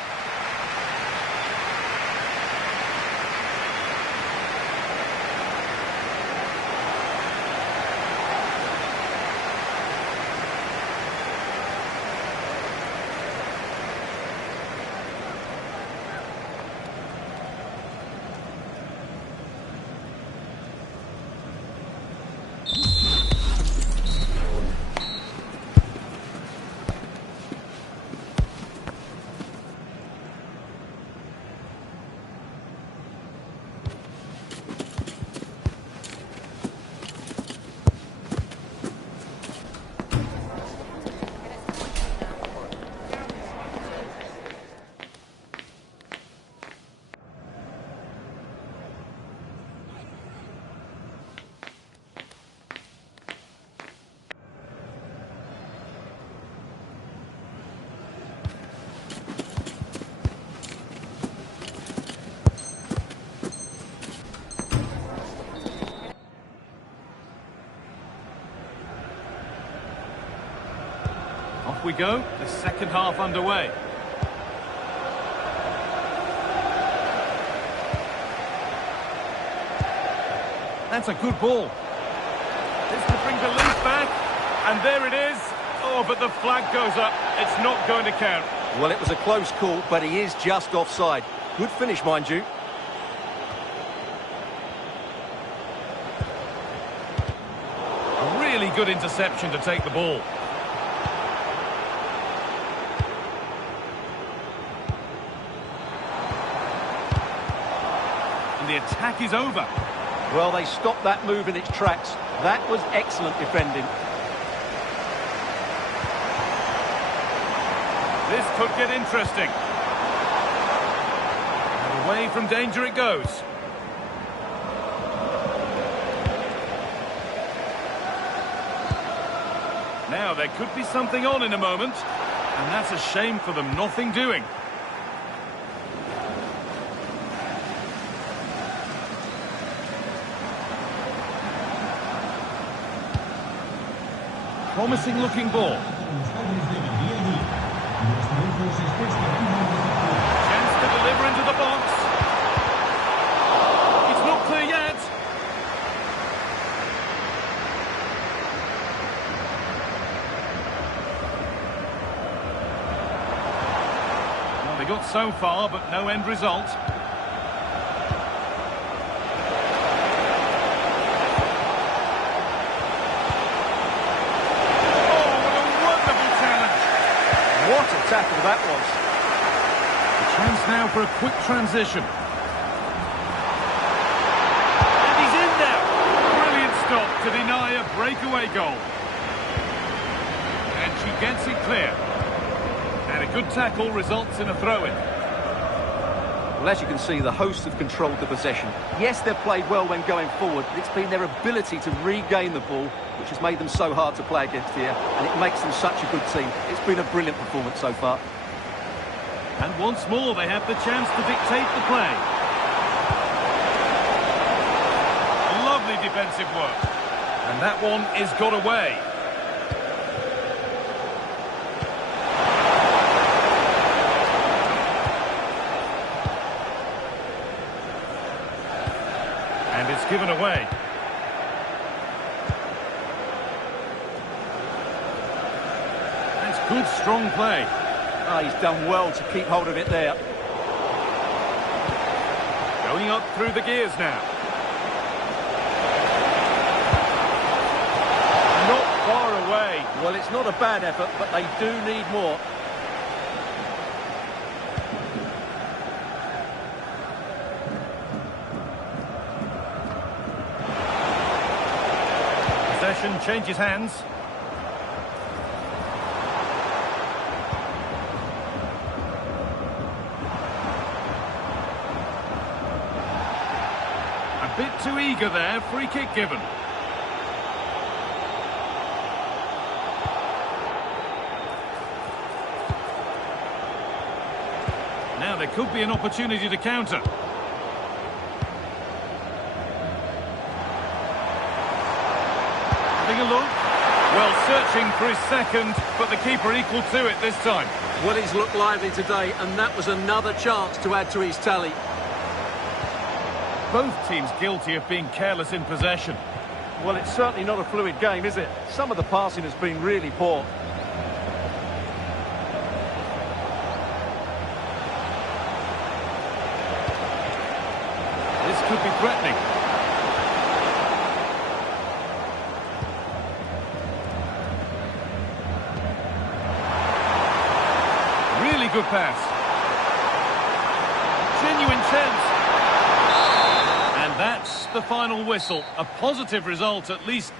Off we go, the second half underway. That's a good ball. This could bring belief back, and there it is. Oh, but the flag goes up. It's not going to count. Well, it was a close call, but he is just offside. Good finish, mind you. A really good interception to take the ball. And the attack is over. Well, they stopped that move in its tracks. That was excellent defending. This could get interesting. And away from danger it goes. Now, there could be something on in a moment. And that's a shame for them, nothing doing. Promising looking ball. Chance to deliver into the box. It's not clear yet. Well, they got so far, but no end result. What a tackle that was. A chance now for a quick transition. And he's in there. Brilliant stop to deny a breakaway goal. And she gets it clear. And a good tackle results in a throw-in. Well, as you can see, the hosts have controlled the possession. Yes, they've played well when going forward, but it's been their ability to regain the ball which has made them so hard to play against here, and it makes them such a good team. It's been a brilliant performance so far. And once more, they have the chance to dictate the play. Lovely defensive work. And that one is got away. And it's given away. That's good, strong play. Oh, he's done well to keep hold of it there. Going up through the gears now. Not far away. Well, it's not a bad effort, but they do need more. possession changes hands. A bit too eager there, free kick given. Now there could be an opportunity to counter. Having a look. Well, searching for his second, but the keeper equal to it this time. Well, he's looked lively today, and that was another chance to add to his tally. Both teams guilty of being careless in possession. Well, it's certainly not a fluid game, is it? Some of the passing has been really poor. This could be threatening. Really good pass. Genuine chance. And that's the final whistle. A positive result, at least.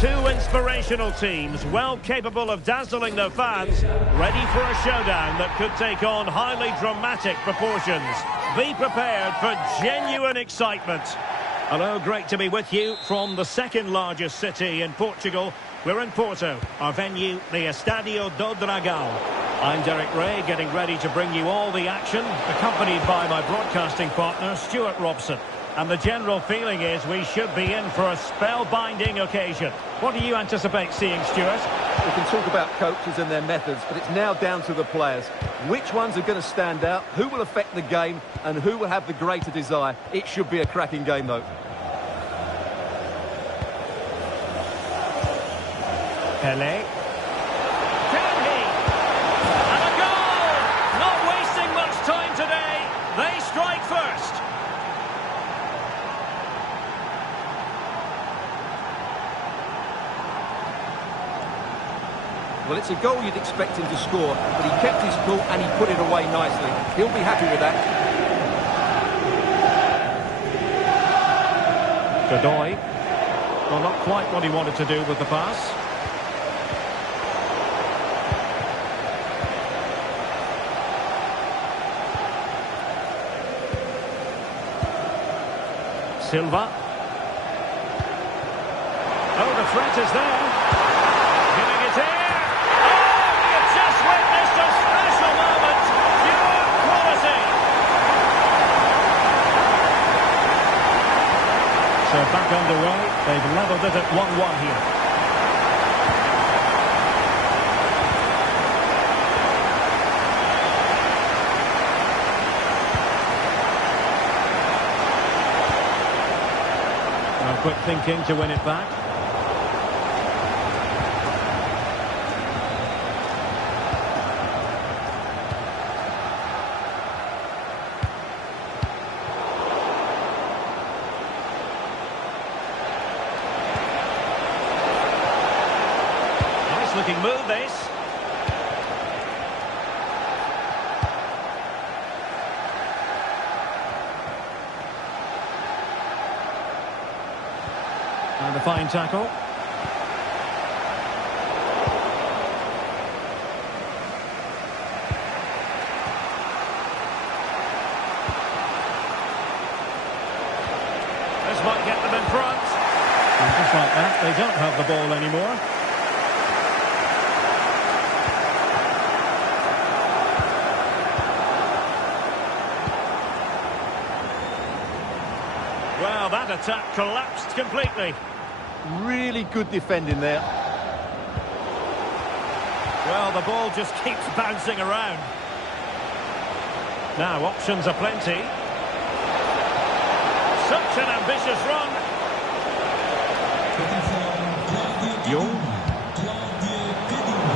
Two inspirational teams, well capable of dazzling their fans, ready for a showdown that could take on highly dramatic proportions. Be prepared for genuine excitement. Hello, great to be with you from the second largest city in Portugal. We're in Porto, our venue, the Estadio do Dragão. I'm Derek Ray, getting ready to bring you all the action, accompanied by my broadcasting partner, Stuart Robson. And the general feeling is we should be in for a spellbinding occasion. What do you anticipate seeing, Stuart? We can talk about coaches and their methods, but it's now down to the players. Which ones are going to stand out, who will affect the game, and who will have the greater desire? It should be a cracking game, though. Pele. Can he? And a goal! Not wasting much time today. They strike first. Well, it's a goal you'd expect him to score, but he kept his cool and he put it away nicely. He'll be happy with that. Godoy. Well, not quite what he wanted to do with the pass. Silva. Oh, the threat is there. Giving it here. Oh, we have just witnessed a special moment. Pure quality. So back underway. They've levelled it at 1-1 here. Quick thinking to win it back. Nice looking move, this. And a fine tackle. This might get them in front. And just like that, they don't have the ball anymore. Well, that attack collapsed completely. Really good defending there. Well, the ball just keeps bouncing around. Now, options are plenty. Such an ambitious run. Young.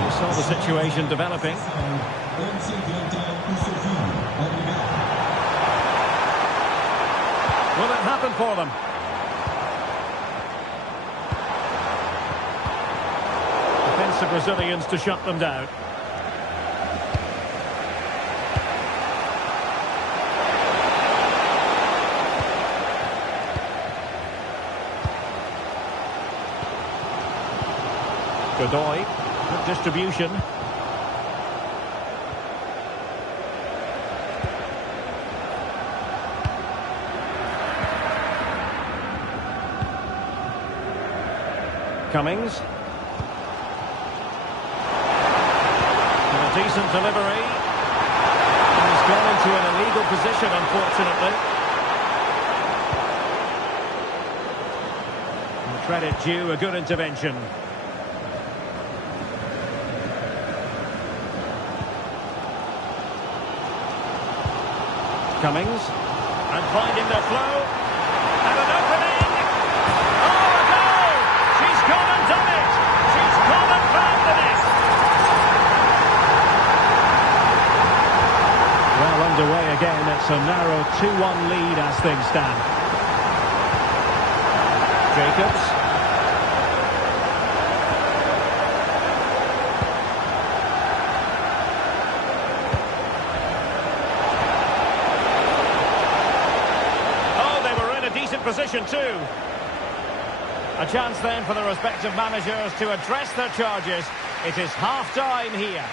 You saw the situation developing. Will it happen for them? Defensive Brazilians to shut them down. Godoy, good distribution. Cummings. And a decent delivery. And he's gone into an illegal position, unfortunately. And credit due, a good intervention. Cummings. And finding their flow. And an opening. Underway again, it's a narrow 2-1 lead as things stand. Jacobs. Oh, they were in a decent position too. A chance then for the respective managers to address their charges. It is half-time here.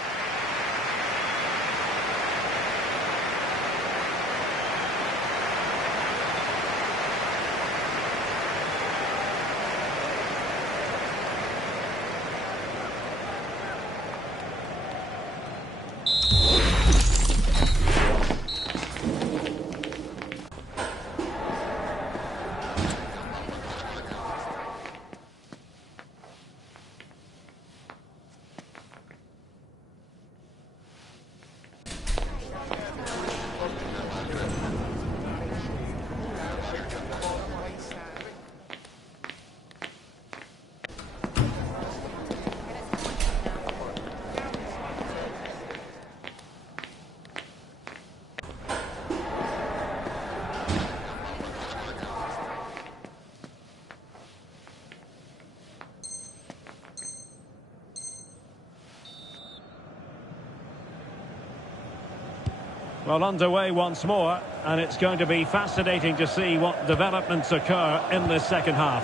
Well, underway once more, and it's going to be fascinating to see what developments occur in this second half.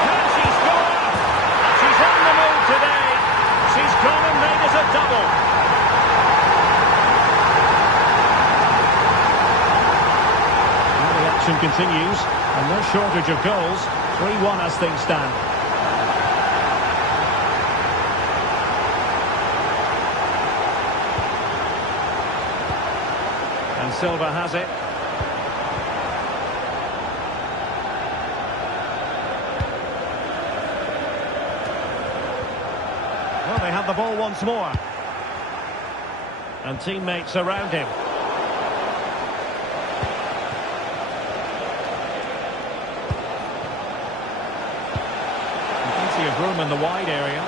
Can she score? She's on the move today. She's gone and made it a double. Continues, and no shortage of goals. 3-1 as things stand. And Silva has it. Well, they have the ball once more. And teammates around him. Of room in the wide area,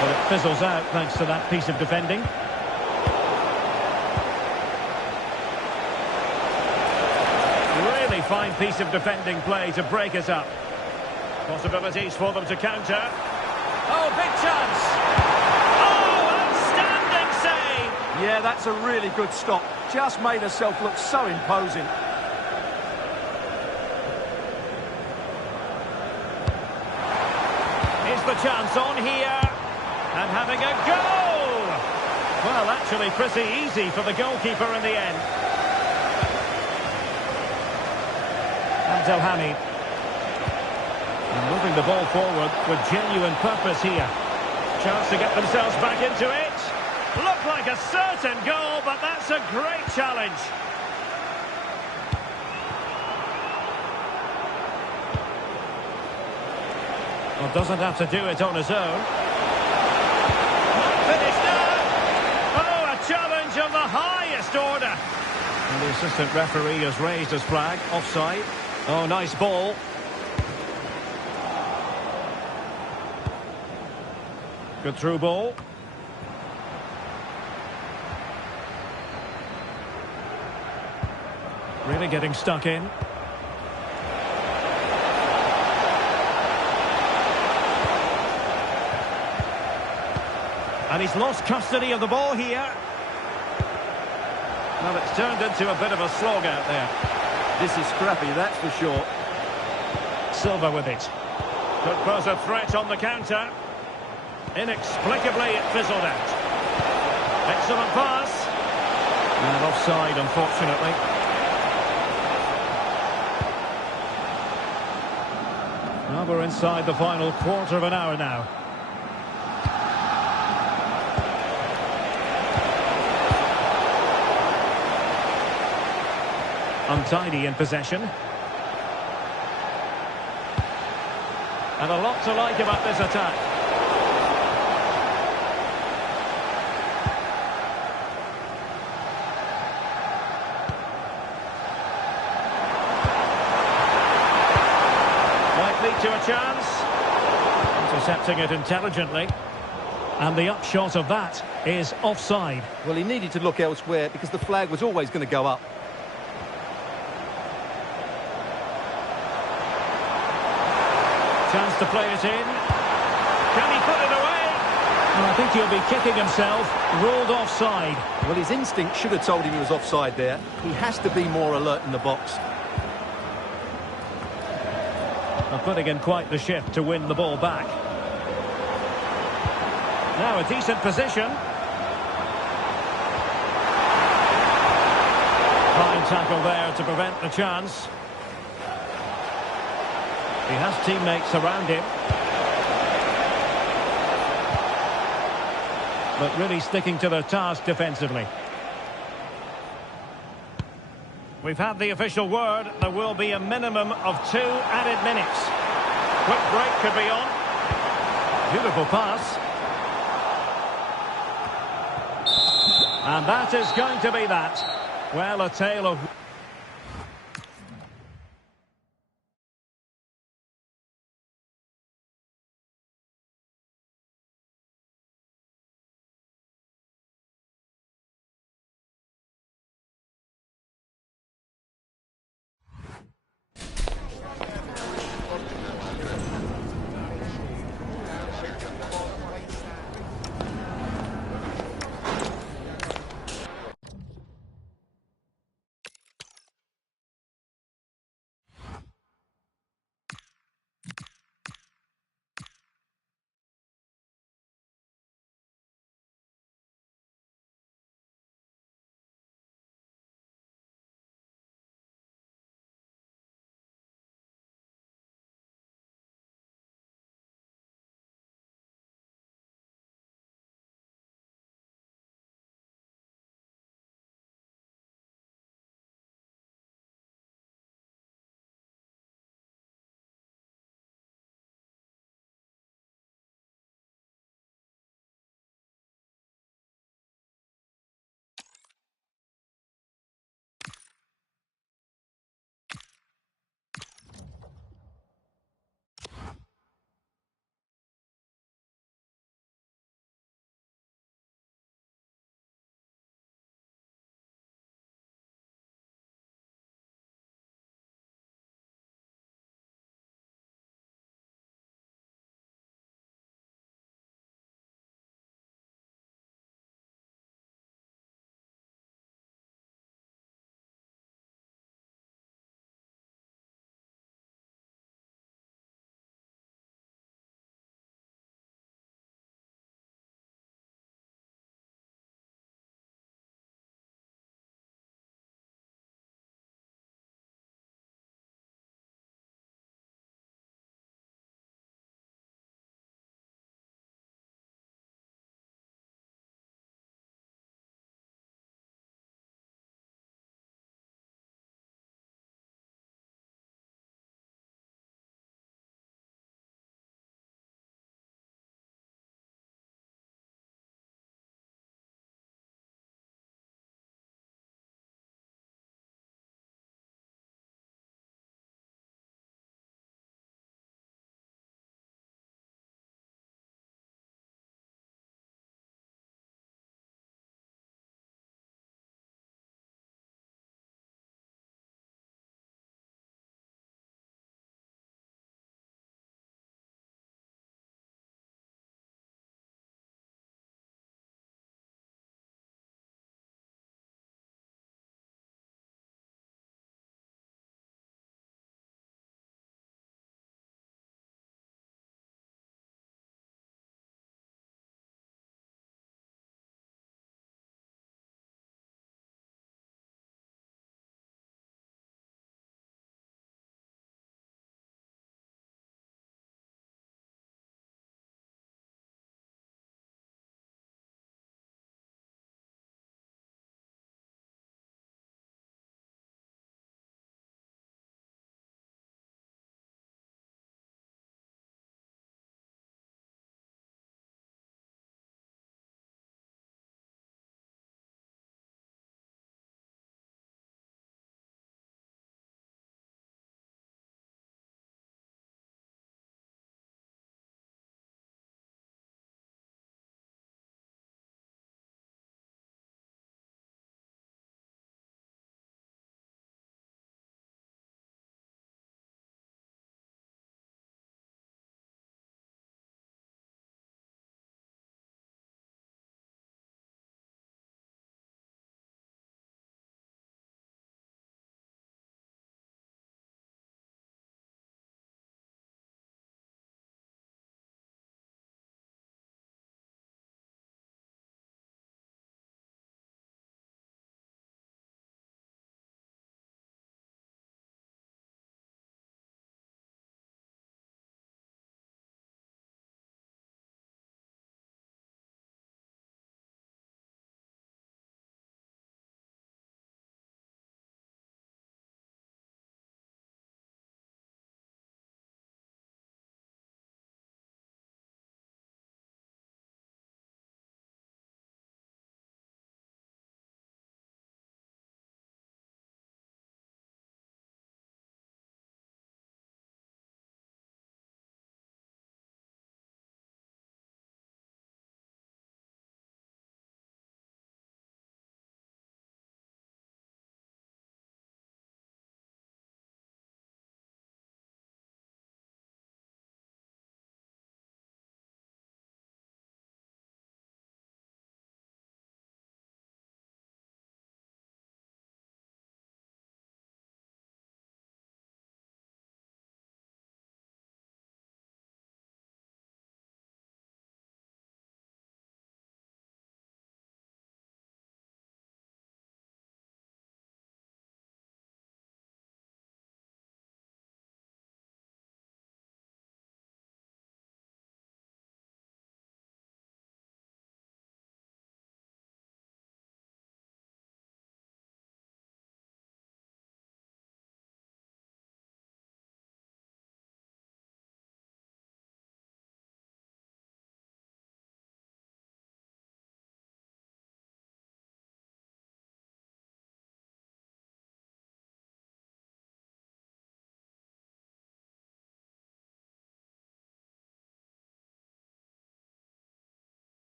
but it fizzles out thanks to that piece of defending. Really fine piece of defending play to break us up. Possibilities for them to counter. Oh, big chance! Oh, outstanding save! Yeah, that's a really good stop. Just made herself look so imposing. The chance on here, and having a goal! Well, actually pretty easy for the goalkeeper in the end. Abdelhamid. And moving the ball forward with genuine purpose here. Chance to get themselves back into it. Looked like a certain goal, but that's a great challenge. Well, doesn't have to do it on his own. Finished now! Oh, a challenge of the highest order. And the assistant referee has raised his flag. Offside. Oh, nice ball. Good through ball. Really getting stuck in. And he's lost custody of the ball here. Well, it's turned into a bit of a slog out there. This is scrappy, that's for sure. Silva with it. Could pose a threat on the counter. Inexplicably, it fizzled out. Excellent pass. And offside, unfortunately. Well, we're inside the final quarter of an hour now. Untidy in possession. And a lot to like about this attack. Might lead to a chance. Intercepting it intelligently. And the upshot of that is offside. Well, he needed to look elsewhere because the flag was always going to go up. Chance to play it in. Can he put it away? Well, I think he'll be kicking himself. Ruled offside. Well, his instinct should have told him he was offside there. He has to be more alert in the box. They're putting in quite the shift to win the ball back. Now a decent position. Fine tackle there to prevent the chance. He has teammates around him. But really sticking to their task defensively. We've had the official word. There will be a minimum of 2 added minutes. Quick break could be on. Beautiful pass. And that is going to be that. Well, a tale of...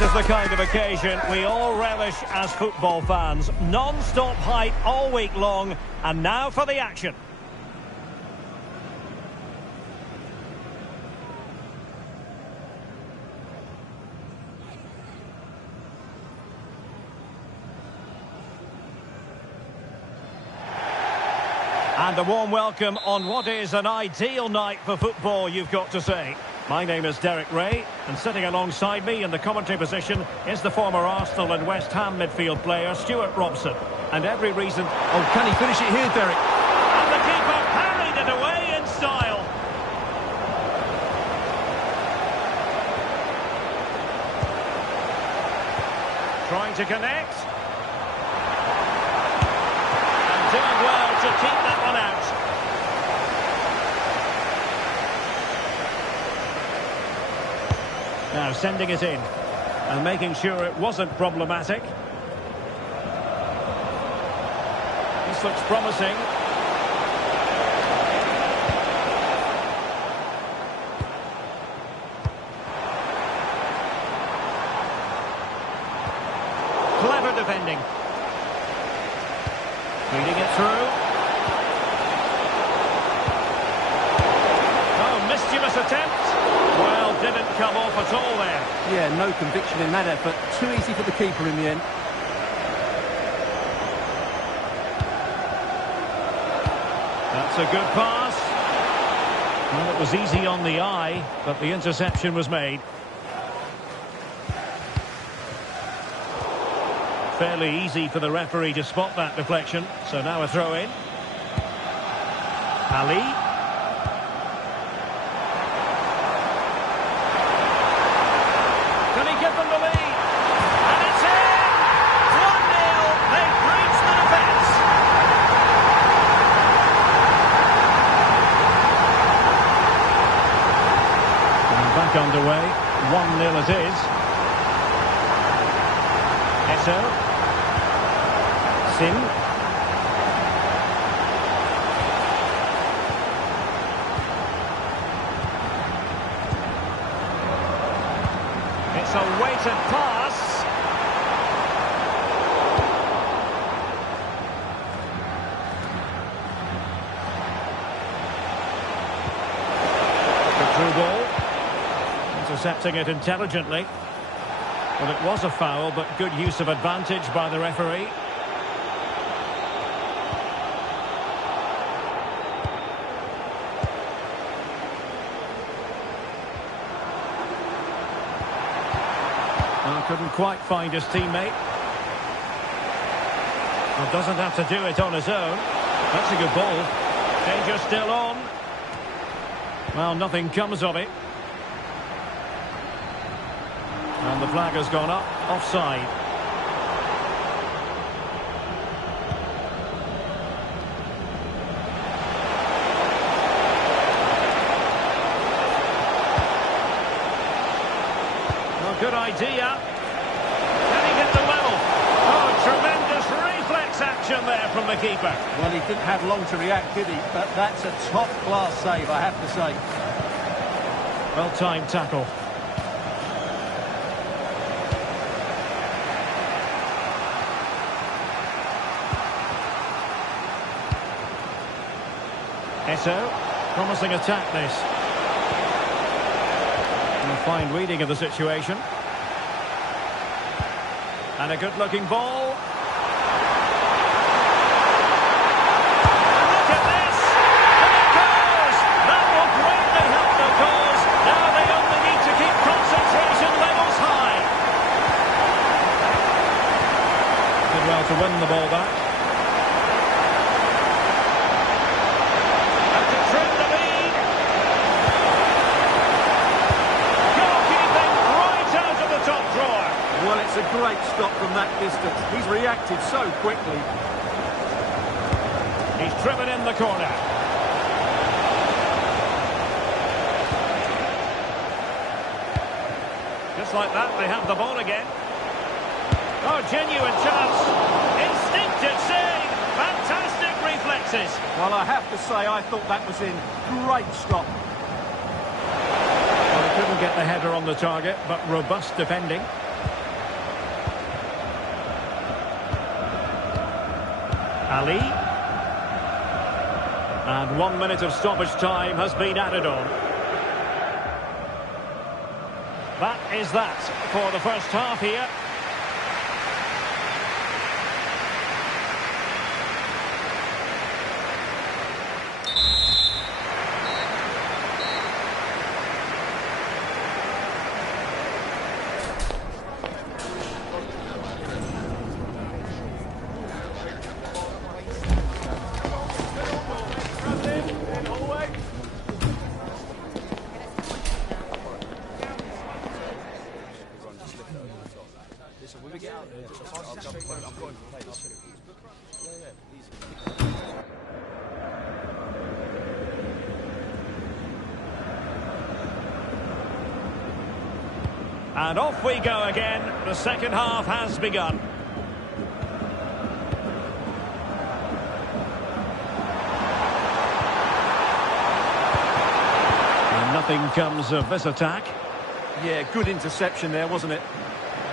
This is the kind of occasion we all relish as football fans. Non-stop hype all week long, and now for the action. And a warm welcome on what is an ideal night for football, you've got to say. My name is Derek Ray, and sitting alongside me in the commentary position is the former Arsenal and West Ham midfield player, Stuart Robson. And every reason... Oh, can he finish it here, Derek? And the keeper parried it away in style. Trying to connect. And doing well to keep that one out. Now sending it in and making sure it wasn't problematic. This looks promising. Clever defending. Feeding it through. Oh, mischievous attempt. Well, didn't come off at all there. Yeah, no conviction in that effort. Too easy for the keeper in the end. That's a good pass. Well, it was easy on the eye, but the interception was made. Fairly easy for the referee to spot that deflection. So now a throw in. Pele. Can he give them the lead? And it's in! 1-0. They've breached the defence. And back underway. 1-0 it is. Eto. Sim. It's a weighted pass. The through ball. Intercepting it intelligently. Well, it was a foul, but good use of advantage by the referee. Well, couldn't quite find his teammate. Well, doesn't have to do it on his own. That's a good ball. Danger still on. Well, nothing comes of it. And the flag has gone up, offside. Well, good idea. Can he get the level? Oh, tremendous reflex action there from the keeper. Well, he didn't have long to react, did he? But that's a top-class save, I have to say. Well-timed tackle. Eto, promising attack this. And a fine reading of the situation. And a good-looking ball. And look at this! And it goes! That will greatly help the cause. Now they only need to keep concentration levels high. Did well to win the ball back. Well, it's a great stop from that distance. He's reacted so quickly. He's driven in the corner. Just like that, they have the ball again. Oh, genuine chance. Instinctive save. Fantastic reflexes. Well, I have to say, I thought that was in. Great stop. Well, he couldn't get the header on the target, but robust defending. Ali. And 1 minute of stoppage time has been added on. That is that for the first half here. And off we go again. The second half has begun. And nothing comes of this attack. Yeah, good interception there, wasn't it?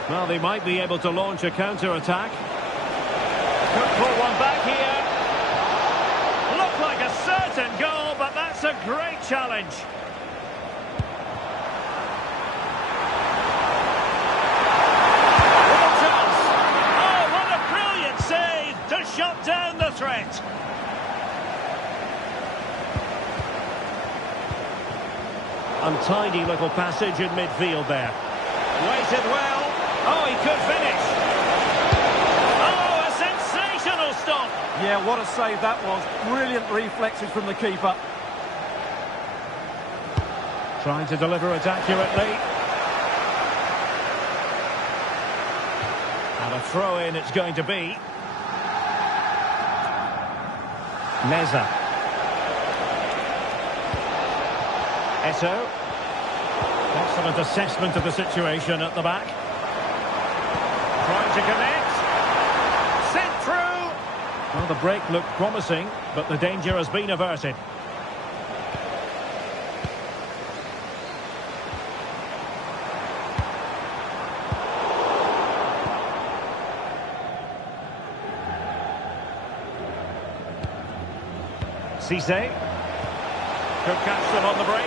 Well, they might be able to launch a counter-attack. Could pull one back here. Looked like a certain goal, but that's a great challenge. Shut down the threat. Untidy little passage in midfield there. Waited well. Oh, he could finish. Oh, a sensational stop. Yeah, what a save that was. Brilliant reflexes from the keeper. Trying to deliver it accurately. And a throw-in it's going to be. Meza. Eto. Excellent assessment of the situation at the back. Trying to connect. Sent through. Well, the break looked promising, but the danger has been averted. Cisse. Could catch them on the break.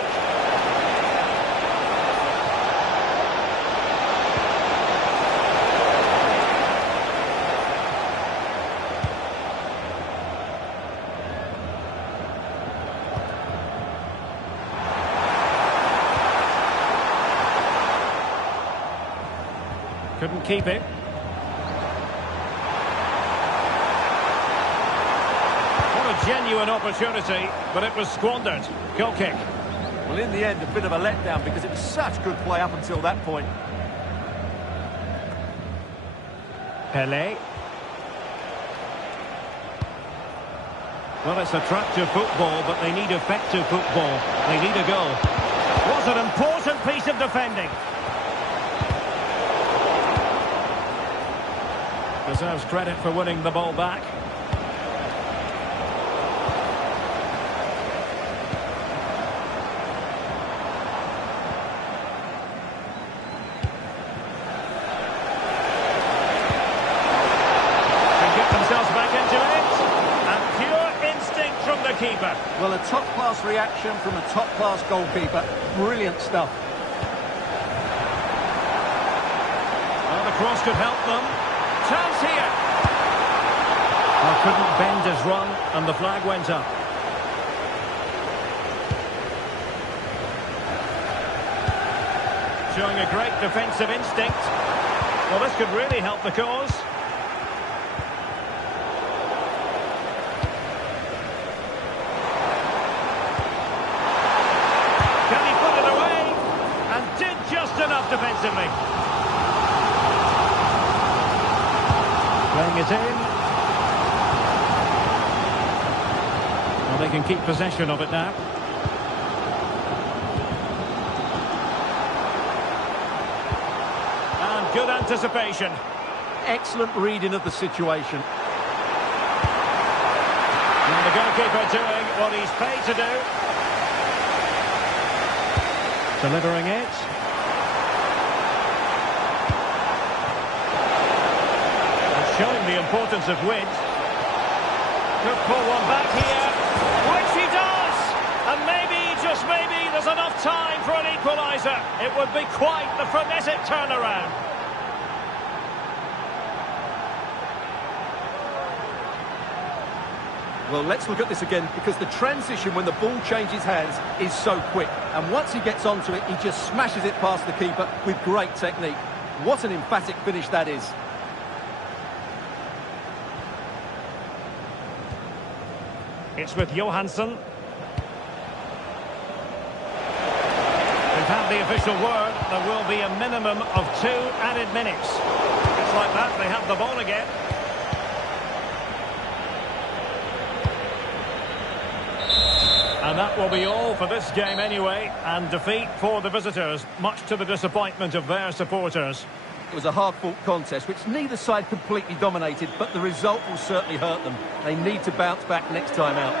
Couldn't keep it. Genuine opportunity, but it was squandered. Goal kick. Well, in the end, a bit of a letdown because it was such good play up until that point. Pele. Well, it's attractive football, but they need effective football. They need a goal. Was an important piece of defending. Deserves credit for winning the ball back. Keeper. Well, a top-class reaction from a top-class goalkeeper. Brilliant stuff. Well, the cross could help them. Chance here. Well, couldn't bend his run, and the flag went up. Showing a great defensive instinct. Well, this could really help the cause. Defensively. Playing it in. Well, they can keep possession of it now. And good anticipation. Excellent reading of the situation. And the goalkeeper doing what he's paid to do. Delivering it. Showing the importance of width. Could pull one back here, which he does! And maybe, just maybe, there's enough time for an equaliser. It would be quite the frenetic turnaround. Well, let's look at this again, because the transition when the ball changes hands is so quick. And once he gets onto it, he just smashes it past the keeper with great technique. What an emphatic finish that is. It's with Johansson. We've had the official word. There will be a minimum of 2 added minutes. Just like that, they have the ball again. And that will be all for this game anyway. And defeat for the visitors, much to the disappointment of their supporters. It was a hard-fought contest, which neither side completely dominated, but the result will certainly hurt them. They need to bounce back next time out.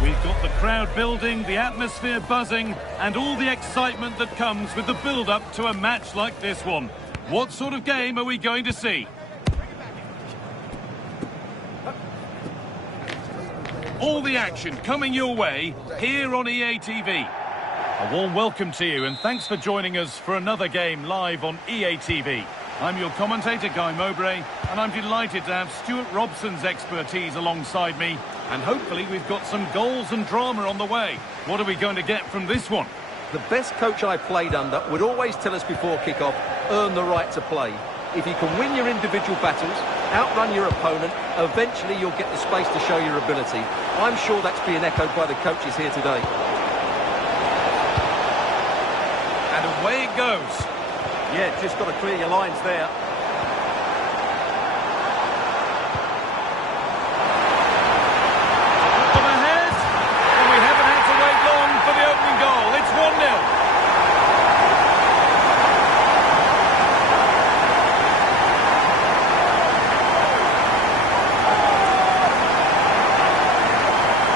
We've got the crowd building, the atmosphere buzzing, and all the excitement that comes with the build-up to a match like this one. What sort of game are we going to see? All the action coming your way here on EA TV. A warm welcome to you, and thanks for joining us for another game live on EA TV. I'm your commentator, Guy Mowbray, and I'm delighted to have Stuart Robson's expertise alongside me, and hopefully we've got some goals and drama on the way. What are we going to get from this one? The best coach I played under would always tell us before kick-off, earn the right to play. If you can win your individual battles, outrun your opponent, eventually you'll get the space to show your ability. I'm sure that's being echoed by the coaches here today. And away it goes. Yeah, just got to clear your lines there. Up ahead, and we haven't had to wait long for the opening goal. It's 1-0.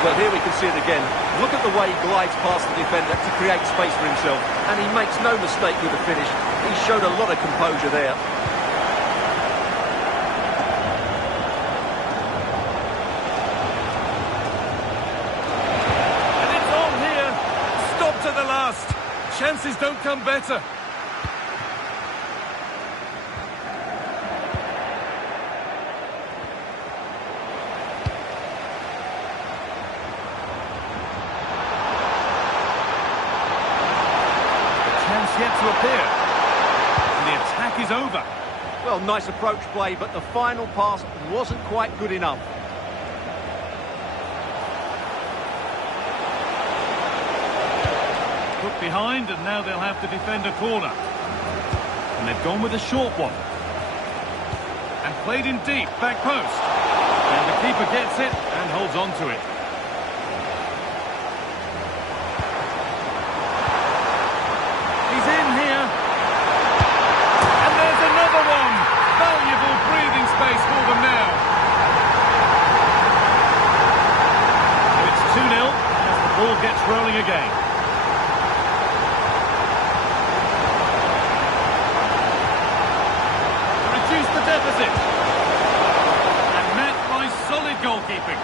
Well, here we can see it again. Look at the way he glides past the defender to create space for himself. And he makes no mistake with the finish. He showed a lot of composure there. And it's on here. Stopped at the last. Chances don't come better. Yet to appear. And the attack is over. Well, nice approach play, but the final pass wasn't quite good enough. Put behind, and now they'll have to defend a corner. And they've gone with a short one. And played in deep, back post. And the keeper gets it and holds on to it. He's in here. And there's another one. Valuable breathing space for them now. So it's 2-0 as the ball gets rolling again. Reduce the deficit. And met by solid goalkeeping.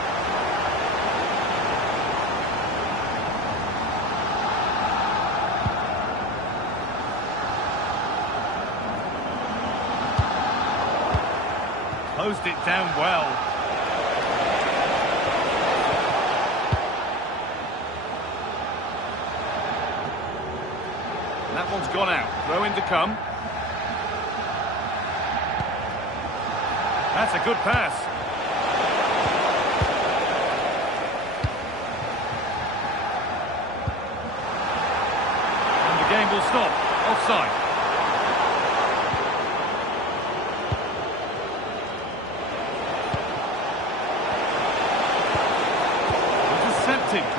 Closed it down well. And that one's gone out. Throw in to come. That's a good pass. And the game will stop. Offside.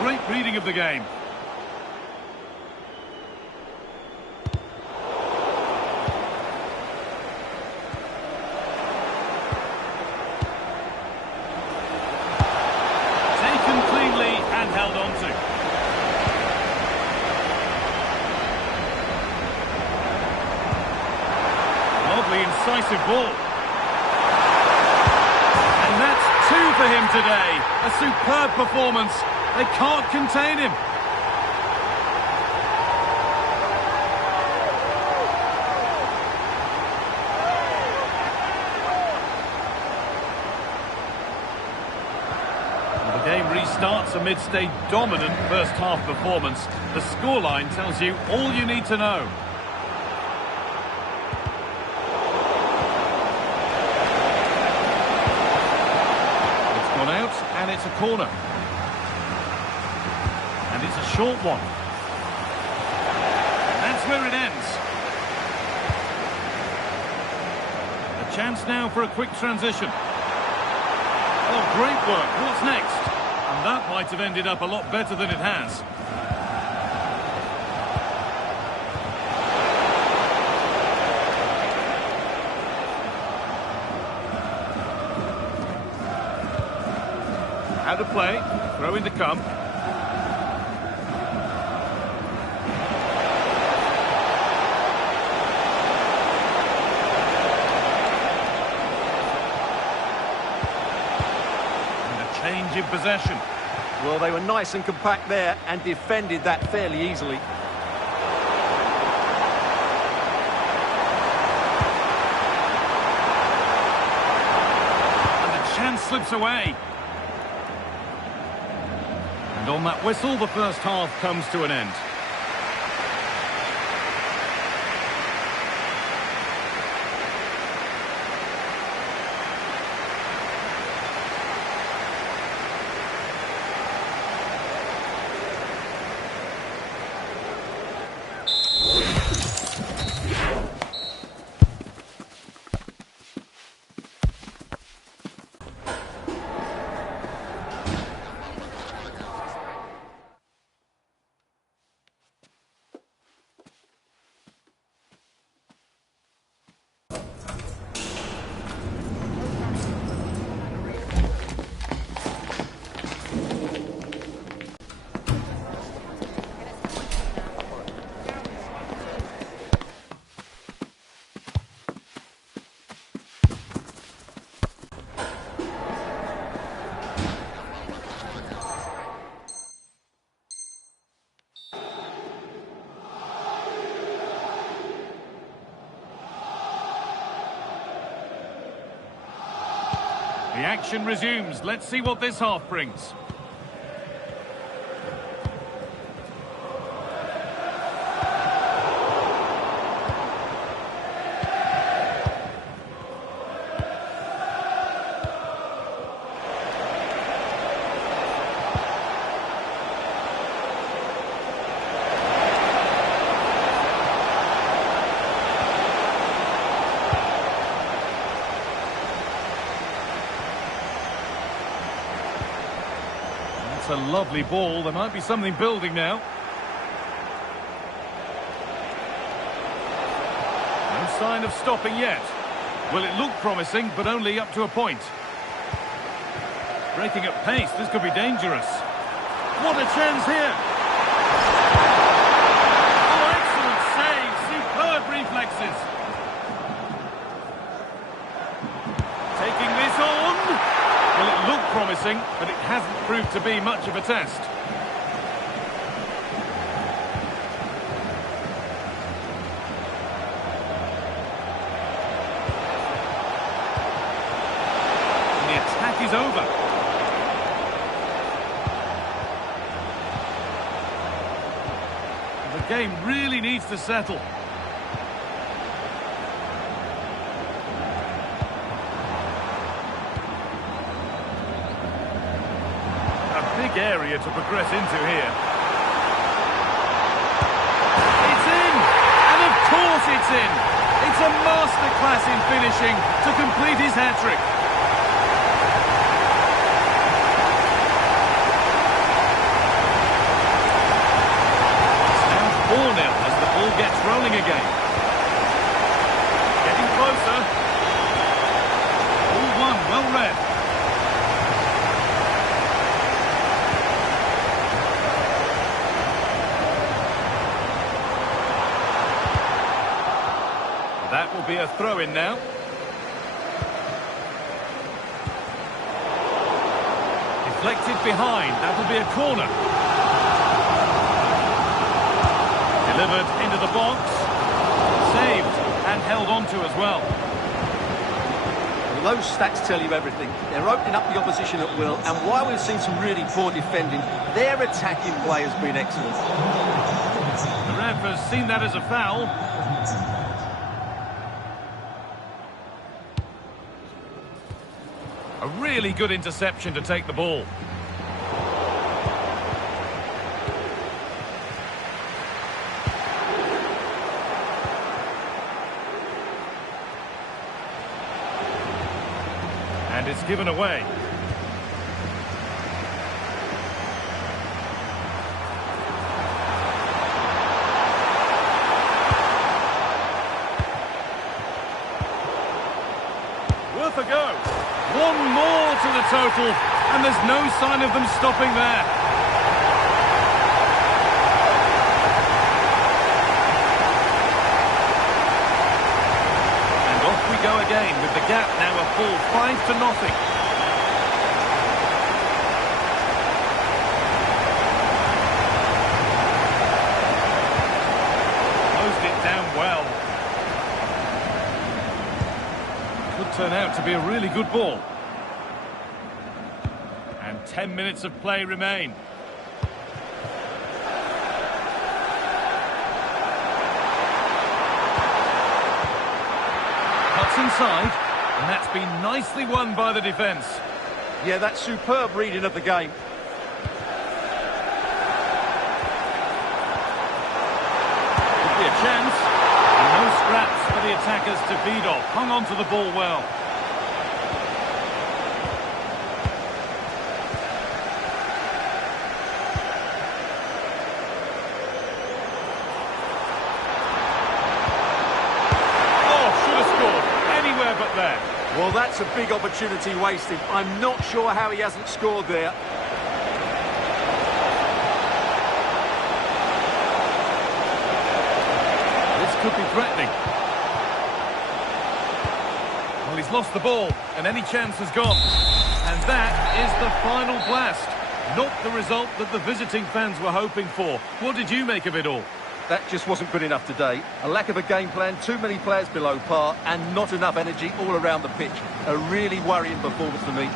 Great reading of the game. Taken cleanly and held on to. Lovely incisive ball. And that's 2 for him today. A superb performance. They can't contain him. The game restarts amidst a dominant first half performance. The scoreline tells you all you need to know. It's gone out and it's a corner. And it's a short one. That's where it ends. A chance now for a quick transition. Oh, great work. What's next? And that might have ended up a lot better than it has. Out of play. Throw in to come. Change in possession. Well, they were nice and compact there and defended that fairly easily. slips away. And on that whistle, the first half comes to an end. The action resumes. Let's see what this half brings. A lovely ball. There might be something building now. No sign of stopping yet. Well, it looked promising, but only up to a point. Breaking at pace, this could be dangerous. What a chance here! Oh, excellent save! Superb reflexes! Taking this on! Well, it looked promising, but it hasn't proved to be much of a test. And the attack is over. The game really needs to settle. Area to progress into here. It's in! And of course it's in! It's a masterclass in finishing to complete his hat-trick. It's now 4-0 as the ball gets rolling again. Getting closer. Ball one, well read. That will be a throw-in now. Deflected behind. That will be a corner. Delivered into the box. Saved and held on to as well. Well, those stats tell you everything. They're opening up the opposition at will, and while we've seen some really poor defending, their attacking play has been excellent. The ref has seen that as a foul. A really good interception to take the ball. And it's given away. Worth a go. One more to the total, and there's no sign of them stopping there. And off we go again, with the gap now a full 5-0. Closed it down well. Could turn out to be a really good ball. 10 minutes of play remain. Cuts inside, and that's been nicely won by the defence. Yeah, that's superb reading of the game. Could be a chance. And no scraps for the attackers to feed off. Hung on to the ball well. But there. Well, that's a big opportunity wasted. I'm not sure how he hasn't scored there. This could be threatening. Well, he's lost the ball, and any chance has gone. And that is the final blast. Not the result that the visiting fans were hoping for. What did you make of it all? That just wasn't good enough today. A lack of a game plan, too many players below par, and not enough energy all around the pitch. A really worrying performance for me.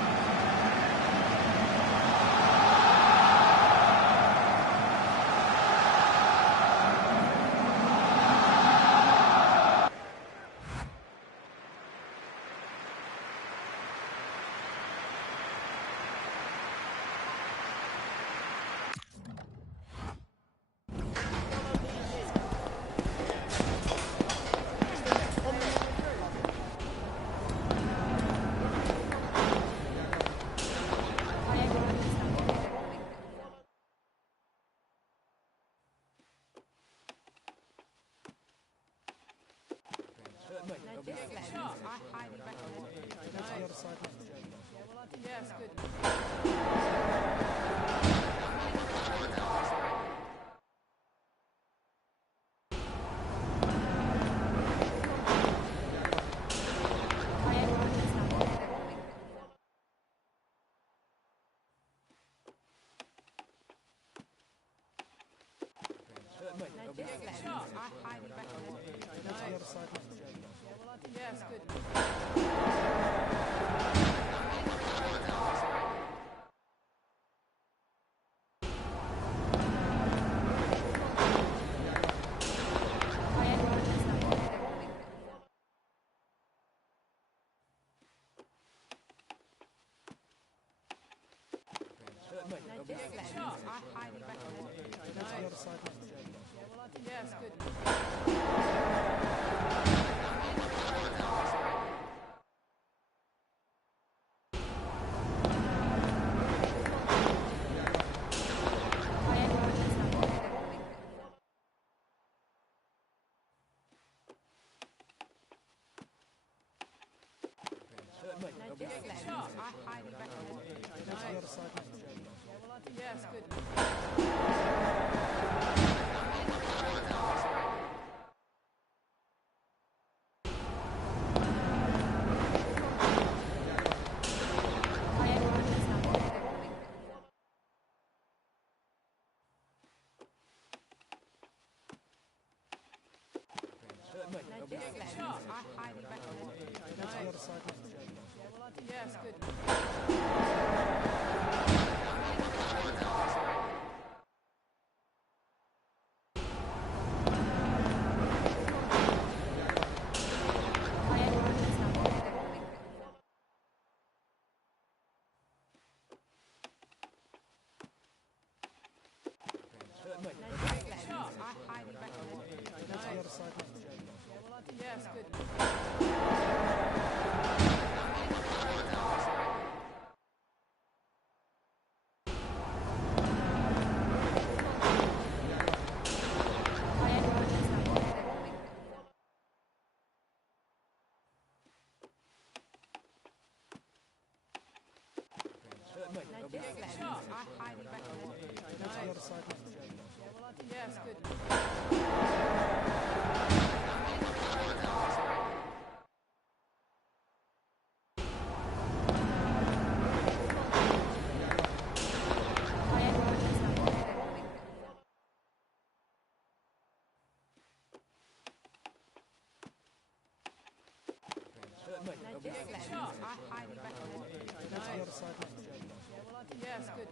Yes, good.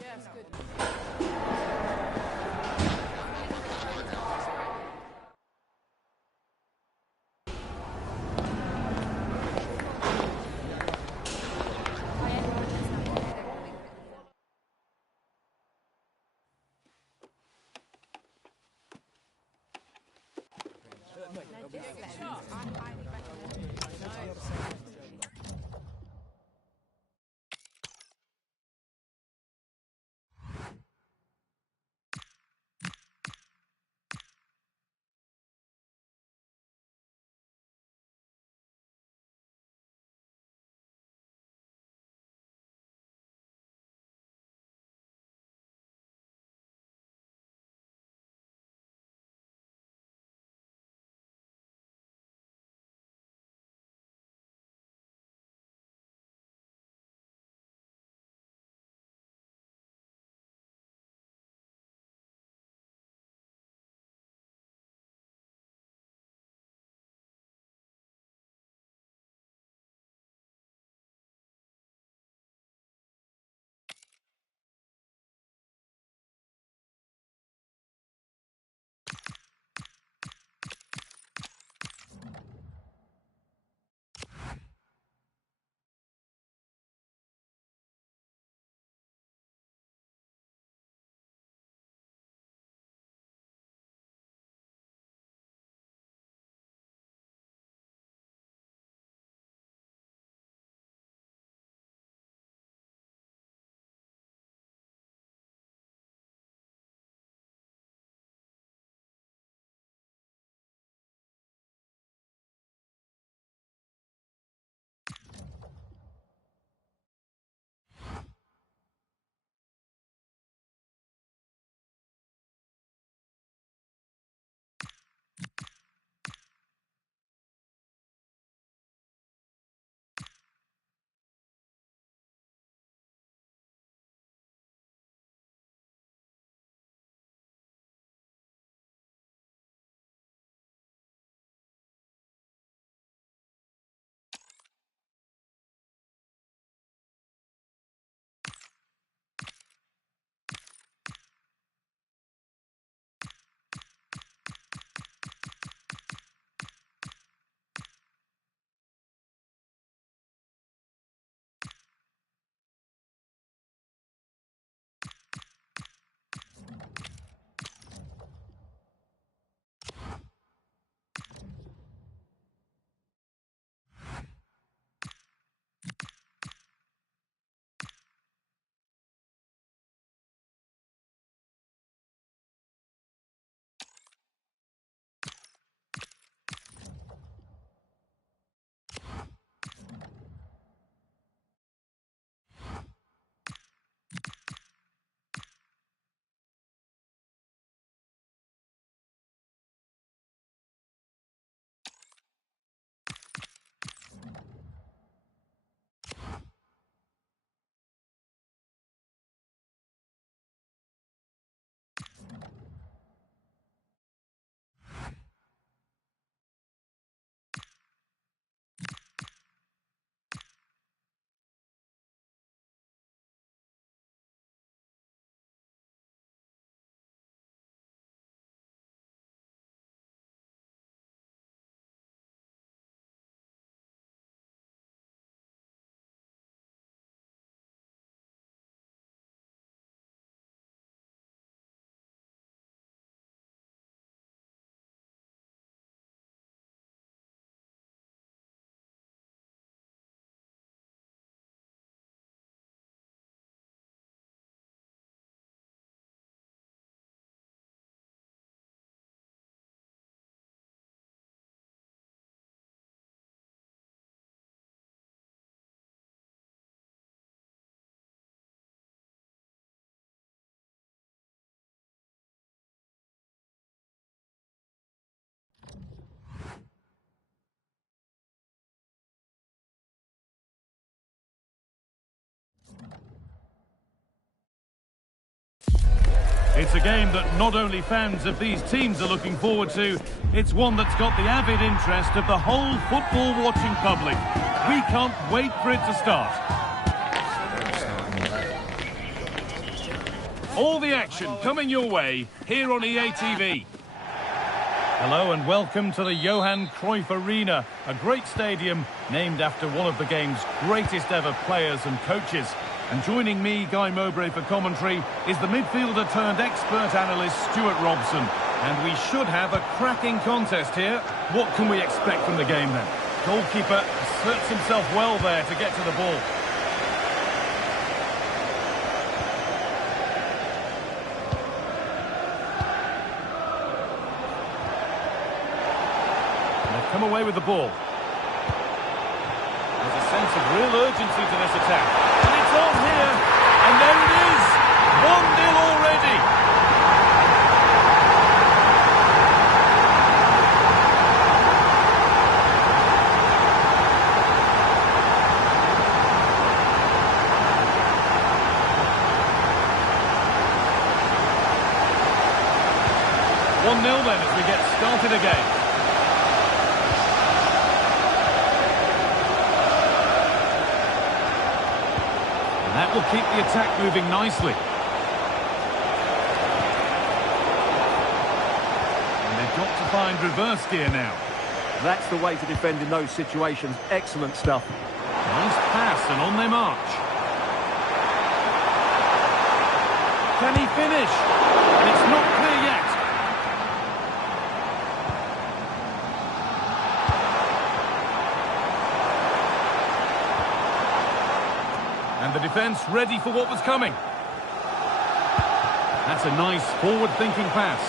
Yes, good. It's a game that not only fans of these teams are looking forward to, it's one that's got the avid interest of the whole football-watching public. We can't wait for it to start. All the action coming your way here on EA TV. Hello and welcome to the Johan Cruyff Arena, a great stadium named after one of the game's greatest ever players and coaches. And joining me, Guy Mowbray, for commentary is the midfielder turned expert analyst Stuart Robson. And we should have a cracking contest here. What can we expect from the game then? Goalkeeper asserts himself well there to get to the ball. Come away with the ball. There's a sense of real urgency to this attack. And it's on here. And there it is. 1-0 already. Then as we get started again. That will keep the attack moving nicely. And they've got to find reverse gear now. That's the way to defend in those situations. Excellent stuff. Nice pass and on their march. Can he finish? It's not clear yet. And the defence ready for what was coming. That's a nice forward-thinking pass.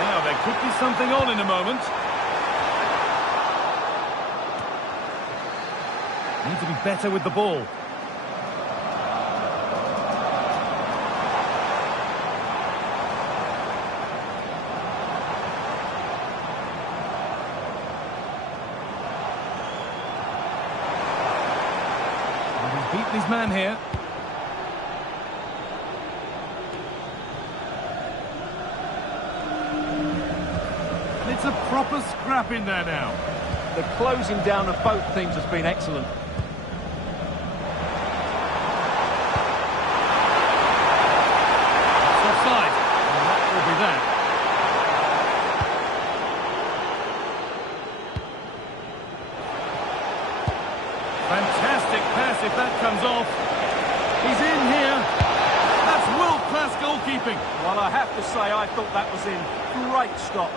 Now there could be something on in a moment. Need to be better with the ball. Beaten his man here. And it's a proper scrap in there now. The closing down of both teams has been excellent. It's offside. And that will be that. Fantastic pass if that comes off. He's in here. That's world-class goalkeeping. Well, I have to say, I thought that was in. Great stop.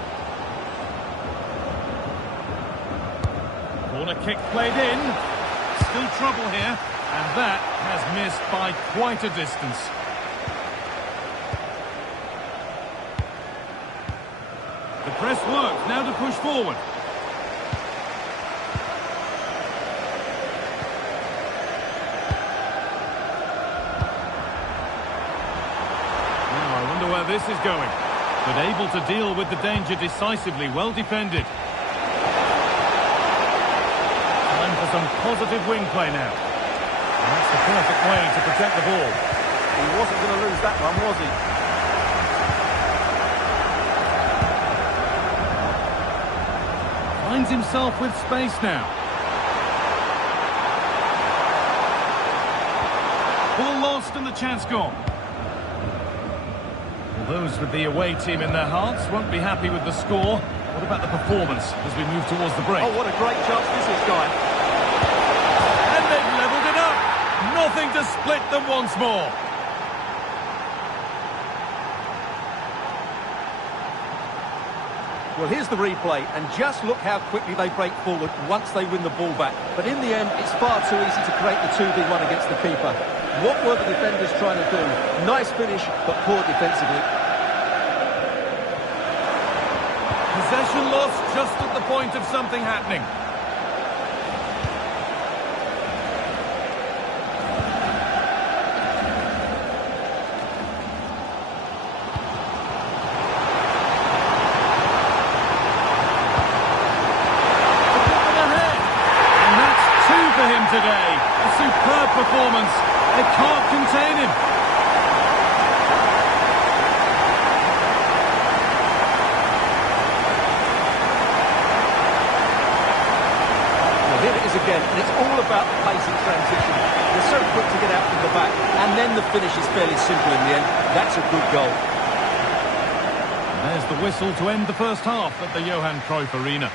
Corner kick played in. Still trouble here. And that has missed by quite a distance. The press works. Now to push forward. Where this is going, but able to deal with the danger decisively, well defended. Time for some positive wing play now. And that's the perfect way to protect the ball. He wasn't going to lose that one, was he? Finds himself with space now. Ball lost and the chance gone. Those with the away team in their hearts won't be happy with the score. What about the performance as we move towards the break? Oh, what a great chance this is, Guy. And they've levelled it up. Nothing to split them once more. Well, here's the replay, and just look how quickly they break forward once they win the ball back. But in the end, it's far too easy to create the 2v1 against the keeper. What were the defenders trying to do? Nice finish, but poor defensively. Possession lost just at the point of something happening. finish is fairly simple in the end. That's a good goal. And there's the whistle to end the first half at the Johan Cruyff Arena.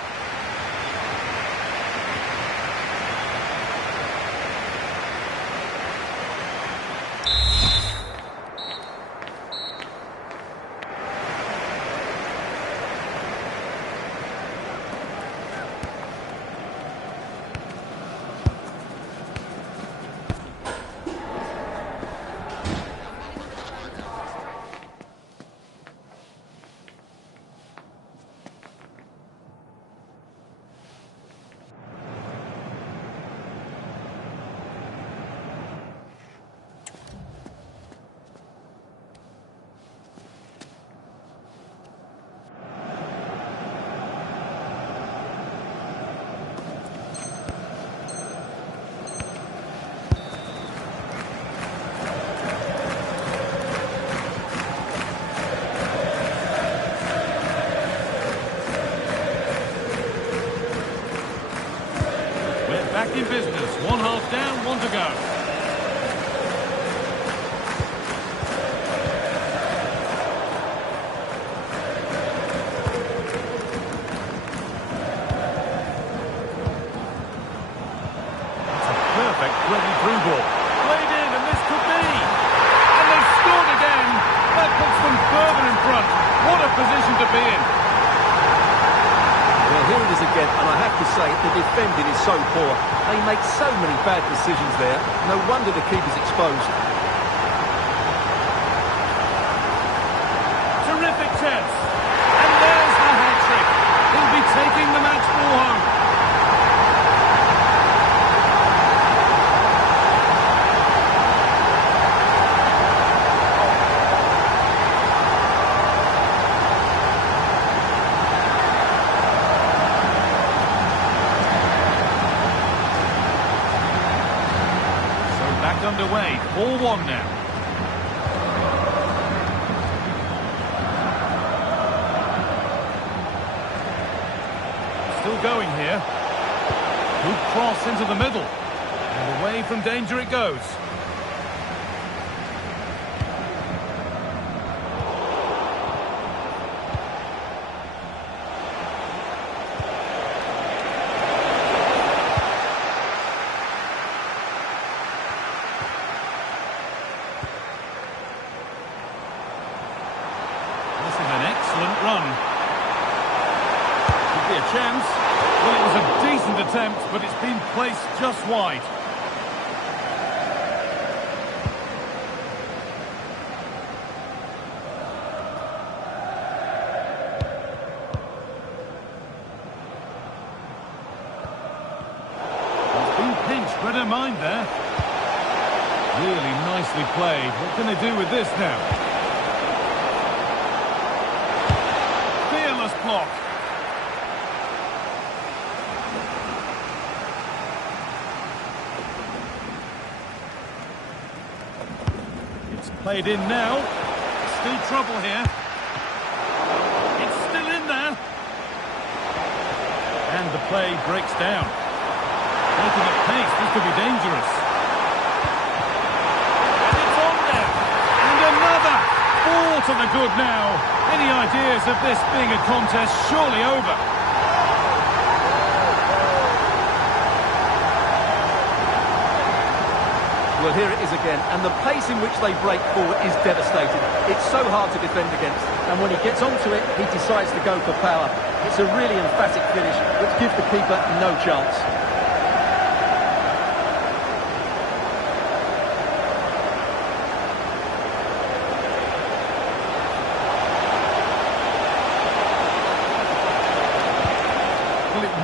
Back in business. One half down, one to go. It's a perfect ready through ball. Played in, and this could be. And they've scored again. That puts them further in front. What a position to be in. Well, here it is again, and I have to say, the defending is so poor. They make so many bad decisions there. No wonder the keeper's exposed. Terrific chance. And there's the hat-trick. He'll be taking the match ball home. Underway, 4-1 now. Still going here. Good cross into the middle. And away from danger it goes. Run. Could be a chance. Well, it was a decent attempt, but it's been placed just wide. He's been pinched, but don't mind there. Really nicely played. What can they do with this now? Block. It's played in now. Still trouble here. It's still in there. And the play breaks down. Making it pace, this could be dangerous. And it's on there. And another. 4 to the good now. Any ideas of this being a contest surely over? Well, here it is again, and the pace in which they break forward is devastating. It's so hard to defend against, and when he gets onto it, he decides to go for power. It's a really emphatic finish, which gives the keeper no chance.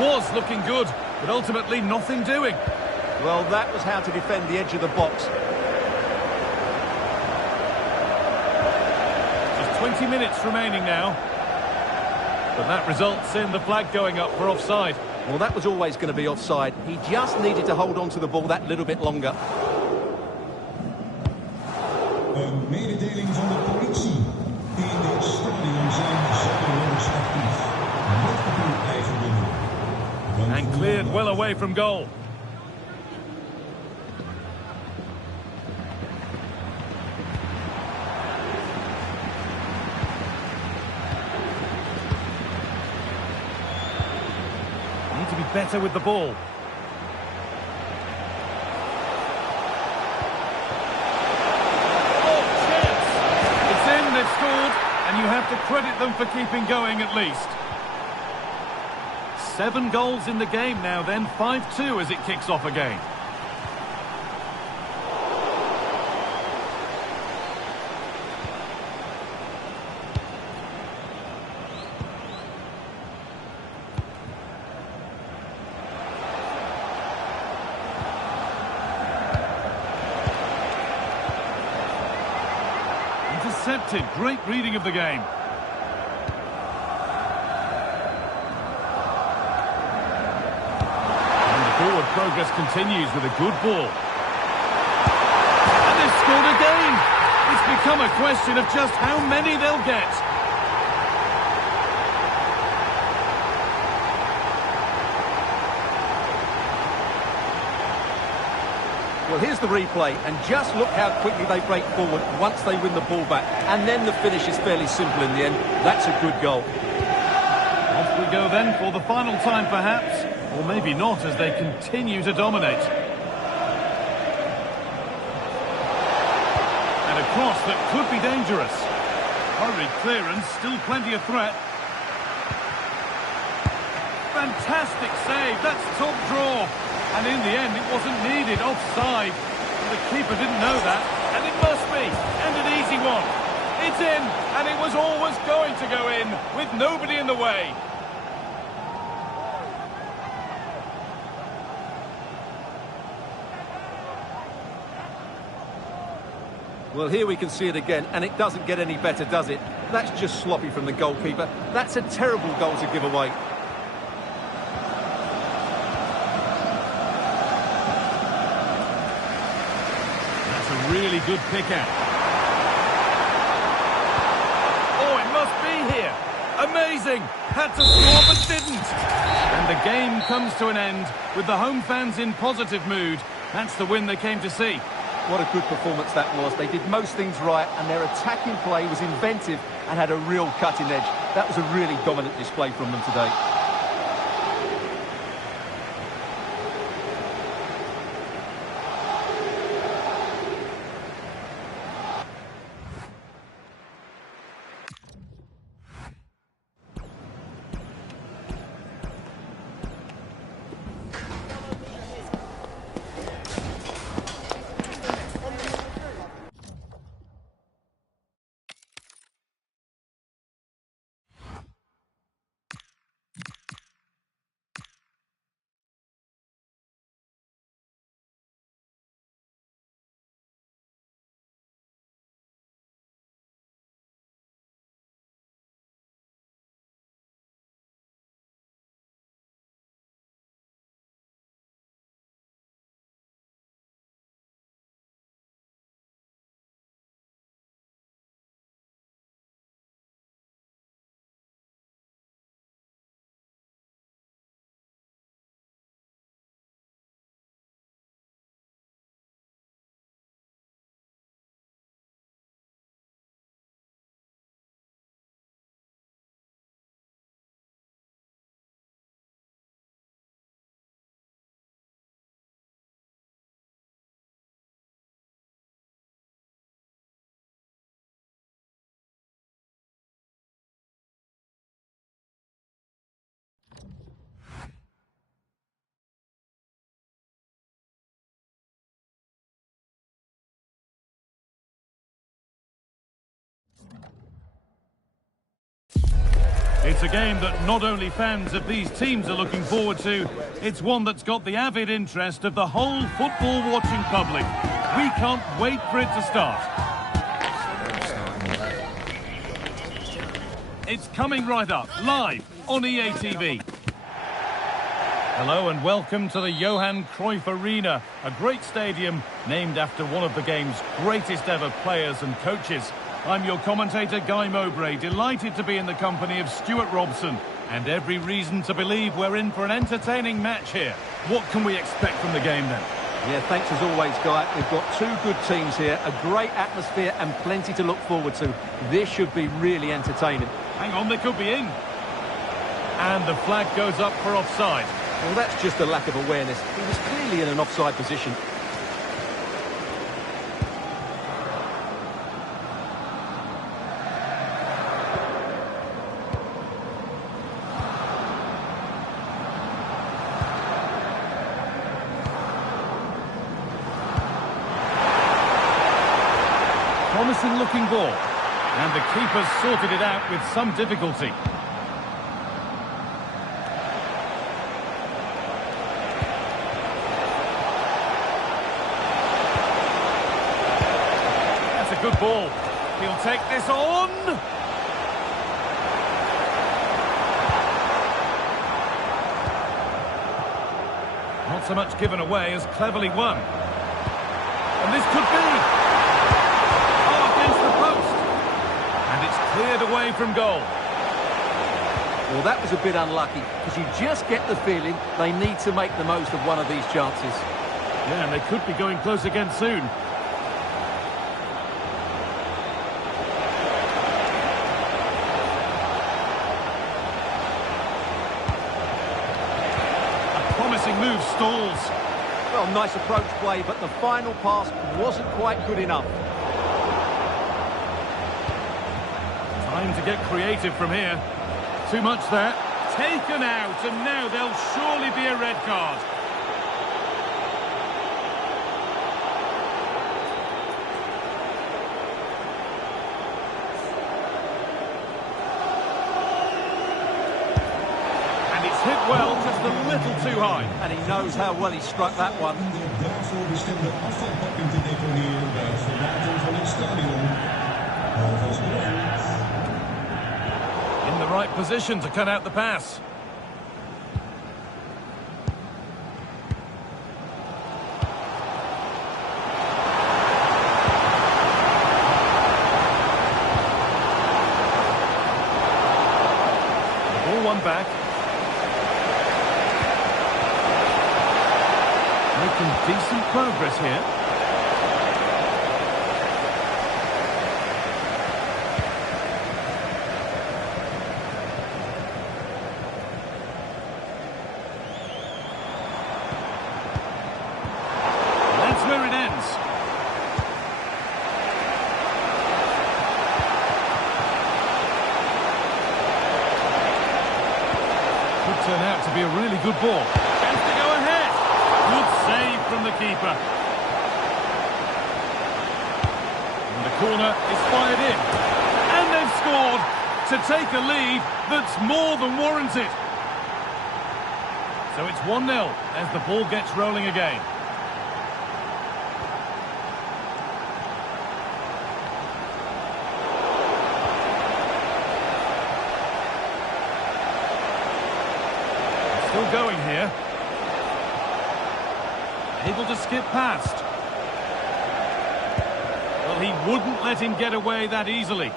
Was looking good, but ultimately nothing doing. Well, that was how to defend the edge of the box. Just 20 minutes remaining now. But that results in the flag going up for offside. Well, that was always going to be offside. He just needed to hold on to the ball that little bit longer. Een mededeling van de politie. In dit stadion zijn zakkenloos actief. Let op uw eigen belang. And cleared well away from goal. better with the ball. Oh, chance! It's in, they've scored, and you have to credit them for keeping going at least. 7 goals in the game now then, 5-2 as it kicks off again. Intercepted, great reading of the game. And the forward progress continues with a good ball. And they've scored again. It's become a question of just how many they'll get. Well, here's the replay, and just look how quickly they break forward once they win the ball back. And then the finish is fairly simple in the end. That's a good goal. Off we go then for the final time perhaps, or maybe not as they continue to dominate. And a cross that could be dangerous. Hurried clearance, still plenty of threat. Fantastic save, that's top draw. And in the end, it wasn't needed, offside. The keeper didn't know that, and it must be, and an easy one. It's in, and it was always going to go in, with nobody in the way. Well, here we can see it again, and it doesn't get any better, does it? That's just sloppy from the goalkeeper. That's a terrible goal to give away. Really good pick out. Oh, it must be here. Amazing. Had to score but didn't. And the game comes to an end with the home fans in positive mood. That's the win they came to see. What a good performance that was. They did most things right, and their attacking play was inventive and had a real cutting edge. That was a really dominant display from them today. It's a game that not only fans of these teams are looking forward to, it's one that's got the avid interest of the whole football-watching public. We can't wait for it to start. It's coming right up, live on EA TV. Hello and welcome to the Johan Cruyff Arena, a great stadium named after one of the game's greatest ever players and coaches. I'm your commentator, Guy Mowbray, delighted to be in the company of Stuart Robson, and every reason to believe we're in for an entertaining match here. What can we expect from the game then? Yeah, thanks as always, Guy. We've got two good teams here, a great atmosphere and plenty to look forward to. This should be really entertaining. Hang on, they could be in. And the flag goes up for offside. Well, that's just a lack of awareness. He was clearly in an offside position. Promising looking ball. And the keeper sorted it out with some difficulty. That's a good ball. He'll take this on. Not so much given away as cleverly won. And this could be... And it's cleared away from goal. Well, that was a bit unlucky, because you just get the feeling they need to make the most of one of these chances. Yeah, and they could be going close again soon. A promising move stalls. Well, nice approach play, but the final pass wasn't quite good enough. Time to get creative from here. Too much there. Taken out, and now there'll surely be a red card. And it's hit well, just a little too high. And he knows how well he struck that one. Daarvoor bestemde afvalpakken te deponeren bij het verlaten van het stadion. Alvast bedankt. In the right position to cut out the pass. The ball won back. Making decent progress here. Where it ends. Could turn out to be a really good ball. Chance to go ahead. Good save from the keeper. And the corner is fired in. And they've scored to take a lead that's more than warranted. So it's 1-0 as the ball gets rolling again. Still going here. Able to skip past. Well, he wouldn't let him get away that easily.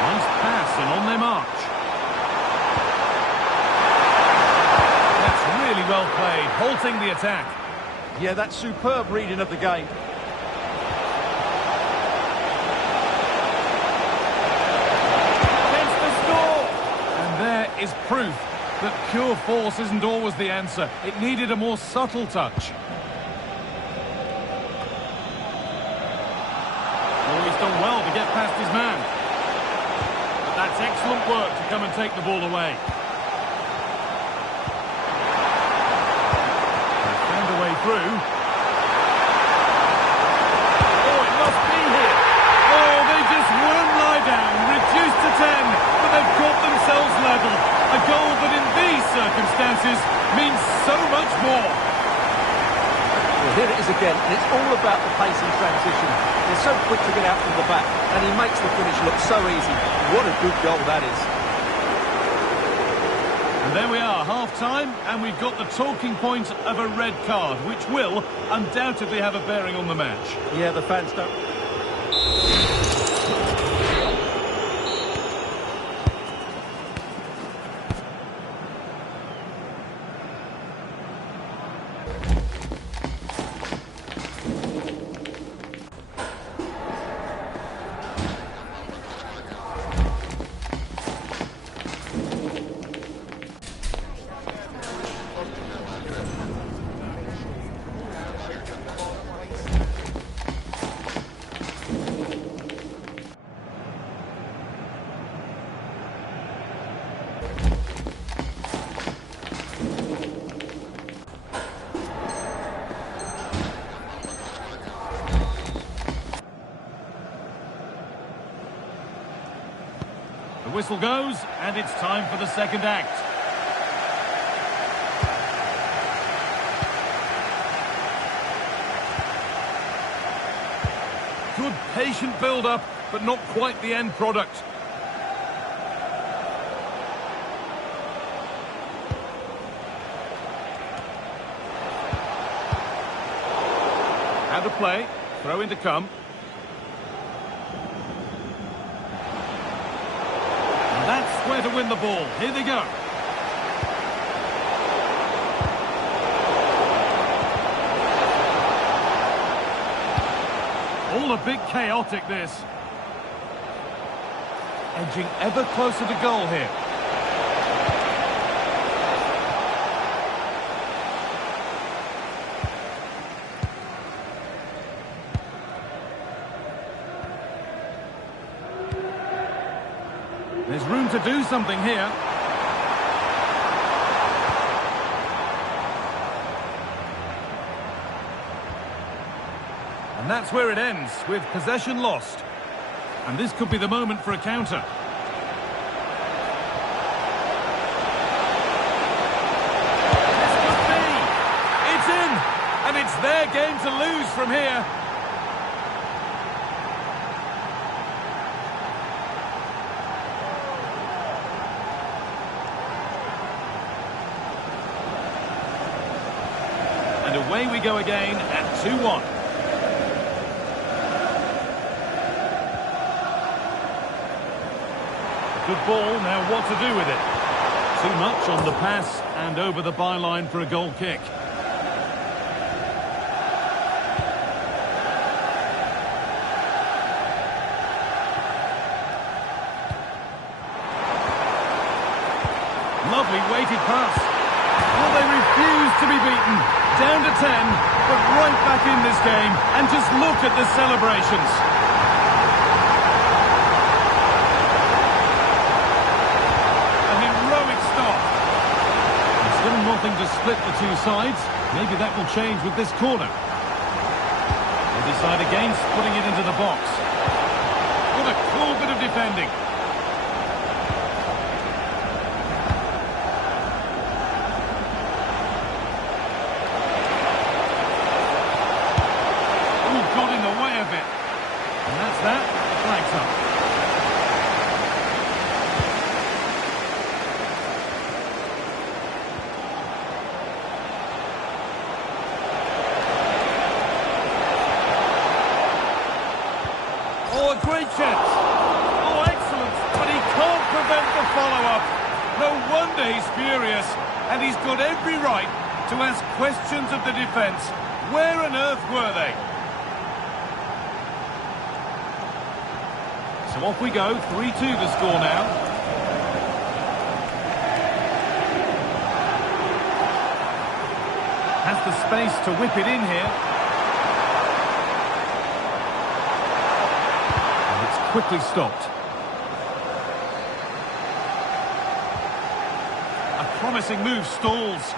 Nice pass and on their march. Really well played, halting the attack. Yeah, that's superb reading of the game. Gets the score! And there is proof that pure force isn't always the answer. It needed a more subtle touch. Oh, he's done well to get past his man. But that's excellent work to come and take the ball away. Through. Oh, it must be here. Oh, they just won't lie down. Reduced to 10, but they've got themselves level. A goal that in these circumstances means so much more. Well, here it is again, and it's all about the pace in transition. They're so quick to get out from the back, and he makes the finish look so easy. What a good goal that is. And there we are, half-time, and we've got the talking point of a red card, which will undoubtedly have a bearing on the match. Yeah, the fans don't... The whistle goes, and it's time for the second act. Good patient build-up, but not quite the end product. Out of play, throw in to come. And that's where to win the ball. Here they go. All a bit chaotic, this. Edging ever closer to goal here. There's room to do something here. And that's where it ends, with possession lost. And this could be the moment for a counter. This could be! It's in! And it's their game to lose from here. And away we go again at 2-1. Good ball, now what to do with it? Too much on the pass and over the byline for a goal kick. Lovely weighted pass. Well, they refuse to be beaten. Down to 10, but right back in this game. And just look at the celebrations. Still nothing to split the two sides. Maybe that will change with this corner. They decide against putting it into the box. What a cool bit of defending. Ooh, got in the way of it. And that's that. Flags up. Oh, a great chance. Oh, excellent. But he can't prevent the follow-up. No wonder he's furious. And he's got every right to ask questions of the defence. Where on earth were they? So off we go. 3-2 the score now. Has the space to whip it in here. Quickly stopped. A promising move stalls.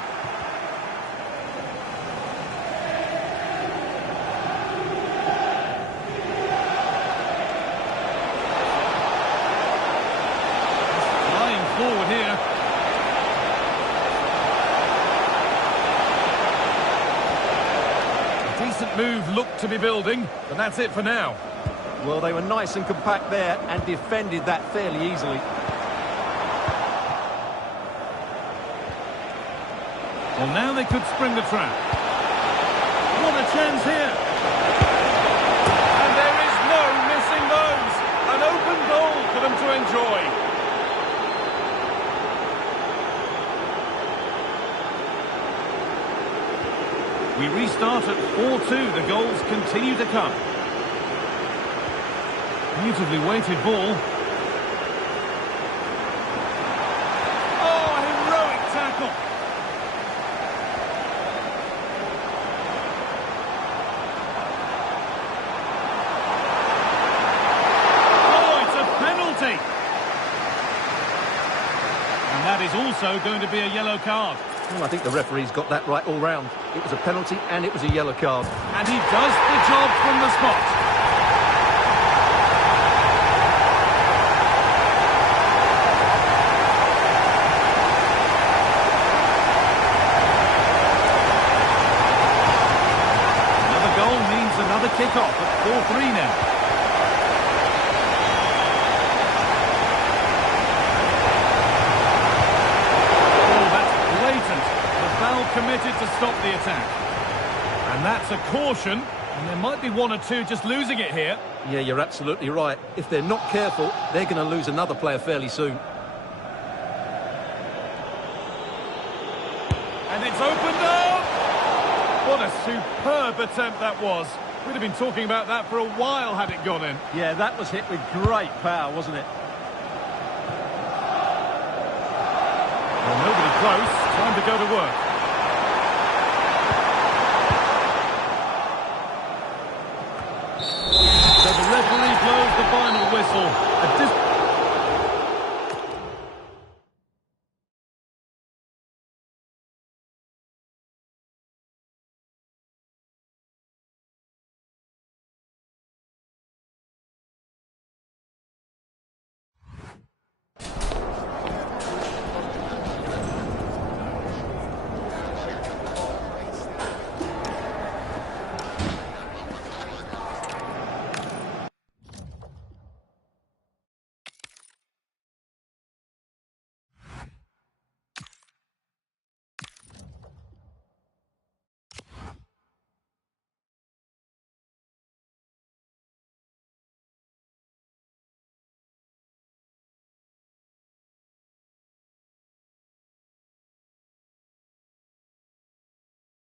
Flying forward here. A decent move looked to be building, but that's it for now. Well, they were nice and compact there and defended that fairly easily. Well, now they could spring the trap. What a chance here. And there is no missing those. An open goal for them to enjoy. We restart at 4-2. The goals continue to come. Beautifully weighted ball. Oh, heroic tackle. Oh, it's a penalty. And that is also going to be a yellow card. Well, I think the referee's got that right all round. It was a penalty and it was a yellow card. And he does the job from the spot. Another kick-off at 4-3 now. Oh, that's blatant. The foul committed to stop the attack. And that's a caution, and there might be one or two just losing it here. Yeah, you're absolutely right. If they're not careful, they're going to lose another player fairly soon. And it's opened up! What a superb attempt that was. We'd have been talking about that for a while had it gone in. Yeah, that was hit with great power, wasn't it? Well, nobody close. Time to go to work.